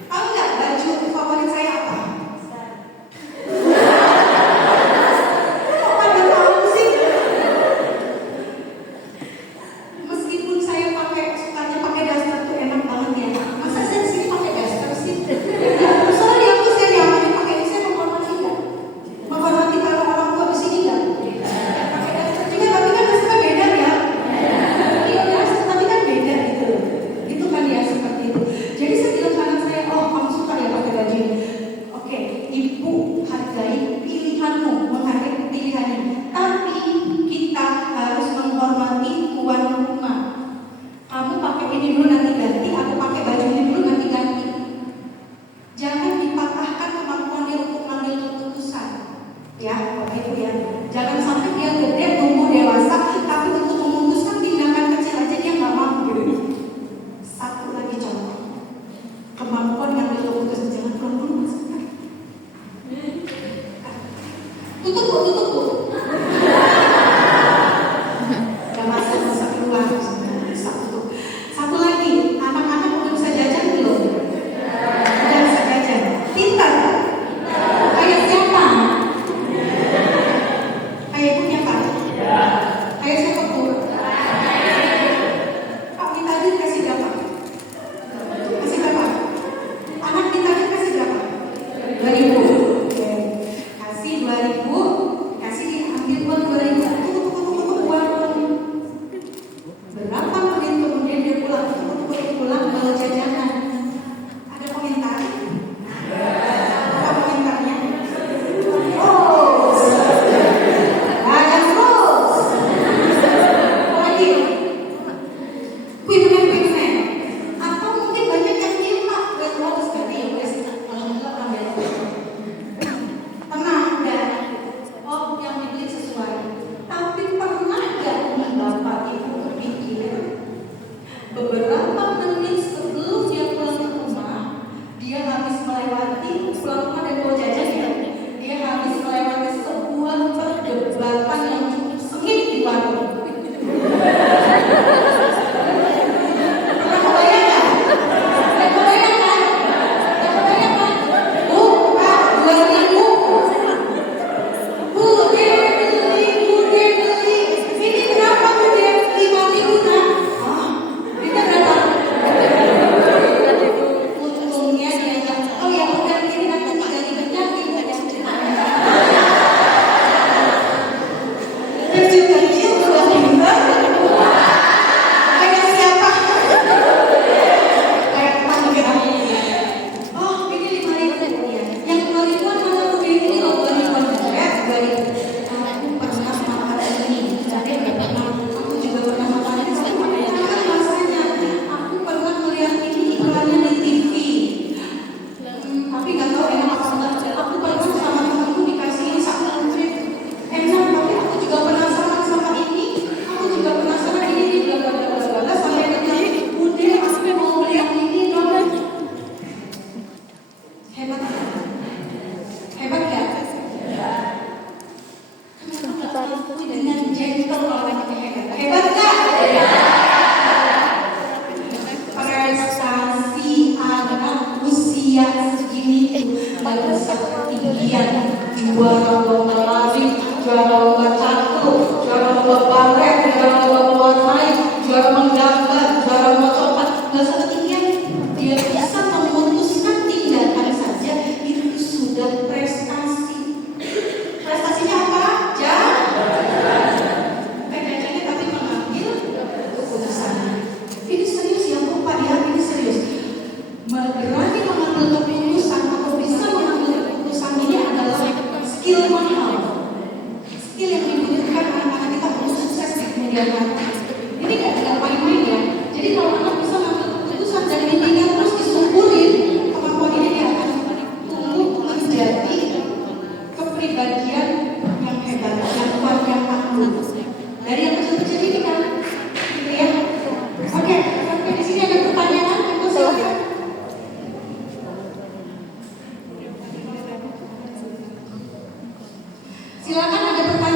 Tahu nggak baju favorit saya apa? Kok pada tahu sih? Meskipun saya sukanya pakai daster tuh enak banget ya. Masa saya di sini pakai daster sih? Soalnya aku saya nyaman pakai ini, saya menghormati nggak? Menghormati kalau orang tua di sini nggak? Pakai daster juga, tapi kan daster beda ya. Iya daster, tapi kan beda gitu. Itu kan ya seperti itu. Jadi saya bilang ke anak saya, oh kamu suka ya pakai baju ini? Oke, ibu hargai pilihanmu, menghargai pilihannya. Tapi kita harus menghormati tuan rumah. Kamu pakai ini dulu nanti ganti, aku pakai baju ini dulu nanti ganti. Jangan dipatahkan kemampuan dia untuk mengambil keputusan. Ya, oke itu ya. Jangan sampai dia gede, tumbuh dewasa, tapi untuk memutuskan tindakan kecil aja dia nggak mau. Satu lagi contoh, kemampuan mengambil keputusan. Jangan pulang-pulang masuk. Tutup Bu. Gak masuk keluar. Satu lagi, anak-anak udah bisa jajan belum? Udah bisa jajan. Pintar. Kayak siapa? Kayak ibunya Pak. Kayak siapa Bu? Pak minta duit kasih berapa? Kasih berapa? Anak minta duit kasih berapa? 2.000. Oke. Kasih 2.000. aku pernah makan ini, tapi nggak pernah. Aku juga pernah makan ini, tapi bagaimana rasanya? Aku pernah melihat ini iklannya di TV, tapi nggak tahu enak apa enggak. Aku pernah sama temanku dikasih ini satu trip, enak, tapi aku juga penasaran sama ini. Aku juga penasaran ini bla bla bla bla bla sampai nanti udah aku mau beli yang ini dong. Hebat, hebat ya? Aku dengan gentle orangnya hebat. Hebat nggak? Prestasi anak usia segini baru ketinggian, juara lomba lari, juara lomba catur, juara lomba balet, juara lomba warnai, juara menggambar, juara lomba coklat, nggak usah ketinggian. Dia bisa memutuskan tindakan saja itu sudah prestasi. Prestasinya apa? Jajannya tapi mengambil keputusan. Ini serius ya, Pak ya, ini serius. Berani mengambil keputusan atau bisa mengambil keputusan ini adalah skill mahal. Skill yang dibutuhkan anak-anak kita untuk sukses di kemudian hari. Ini nggak main-main ya. Jadi kalau anak bisa mengambil keputusan dan intinya terus disumpulin, kemampuan ini dia akan tumbuh menjadi kepribadian yang hebat, yang kuat, yang tangguh. Dari yang kecil-kecil ini kan, gitu ya. Oke, sampai di sini ada pertanyaan, aku silakan. Silakan ada pertanyaan.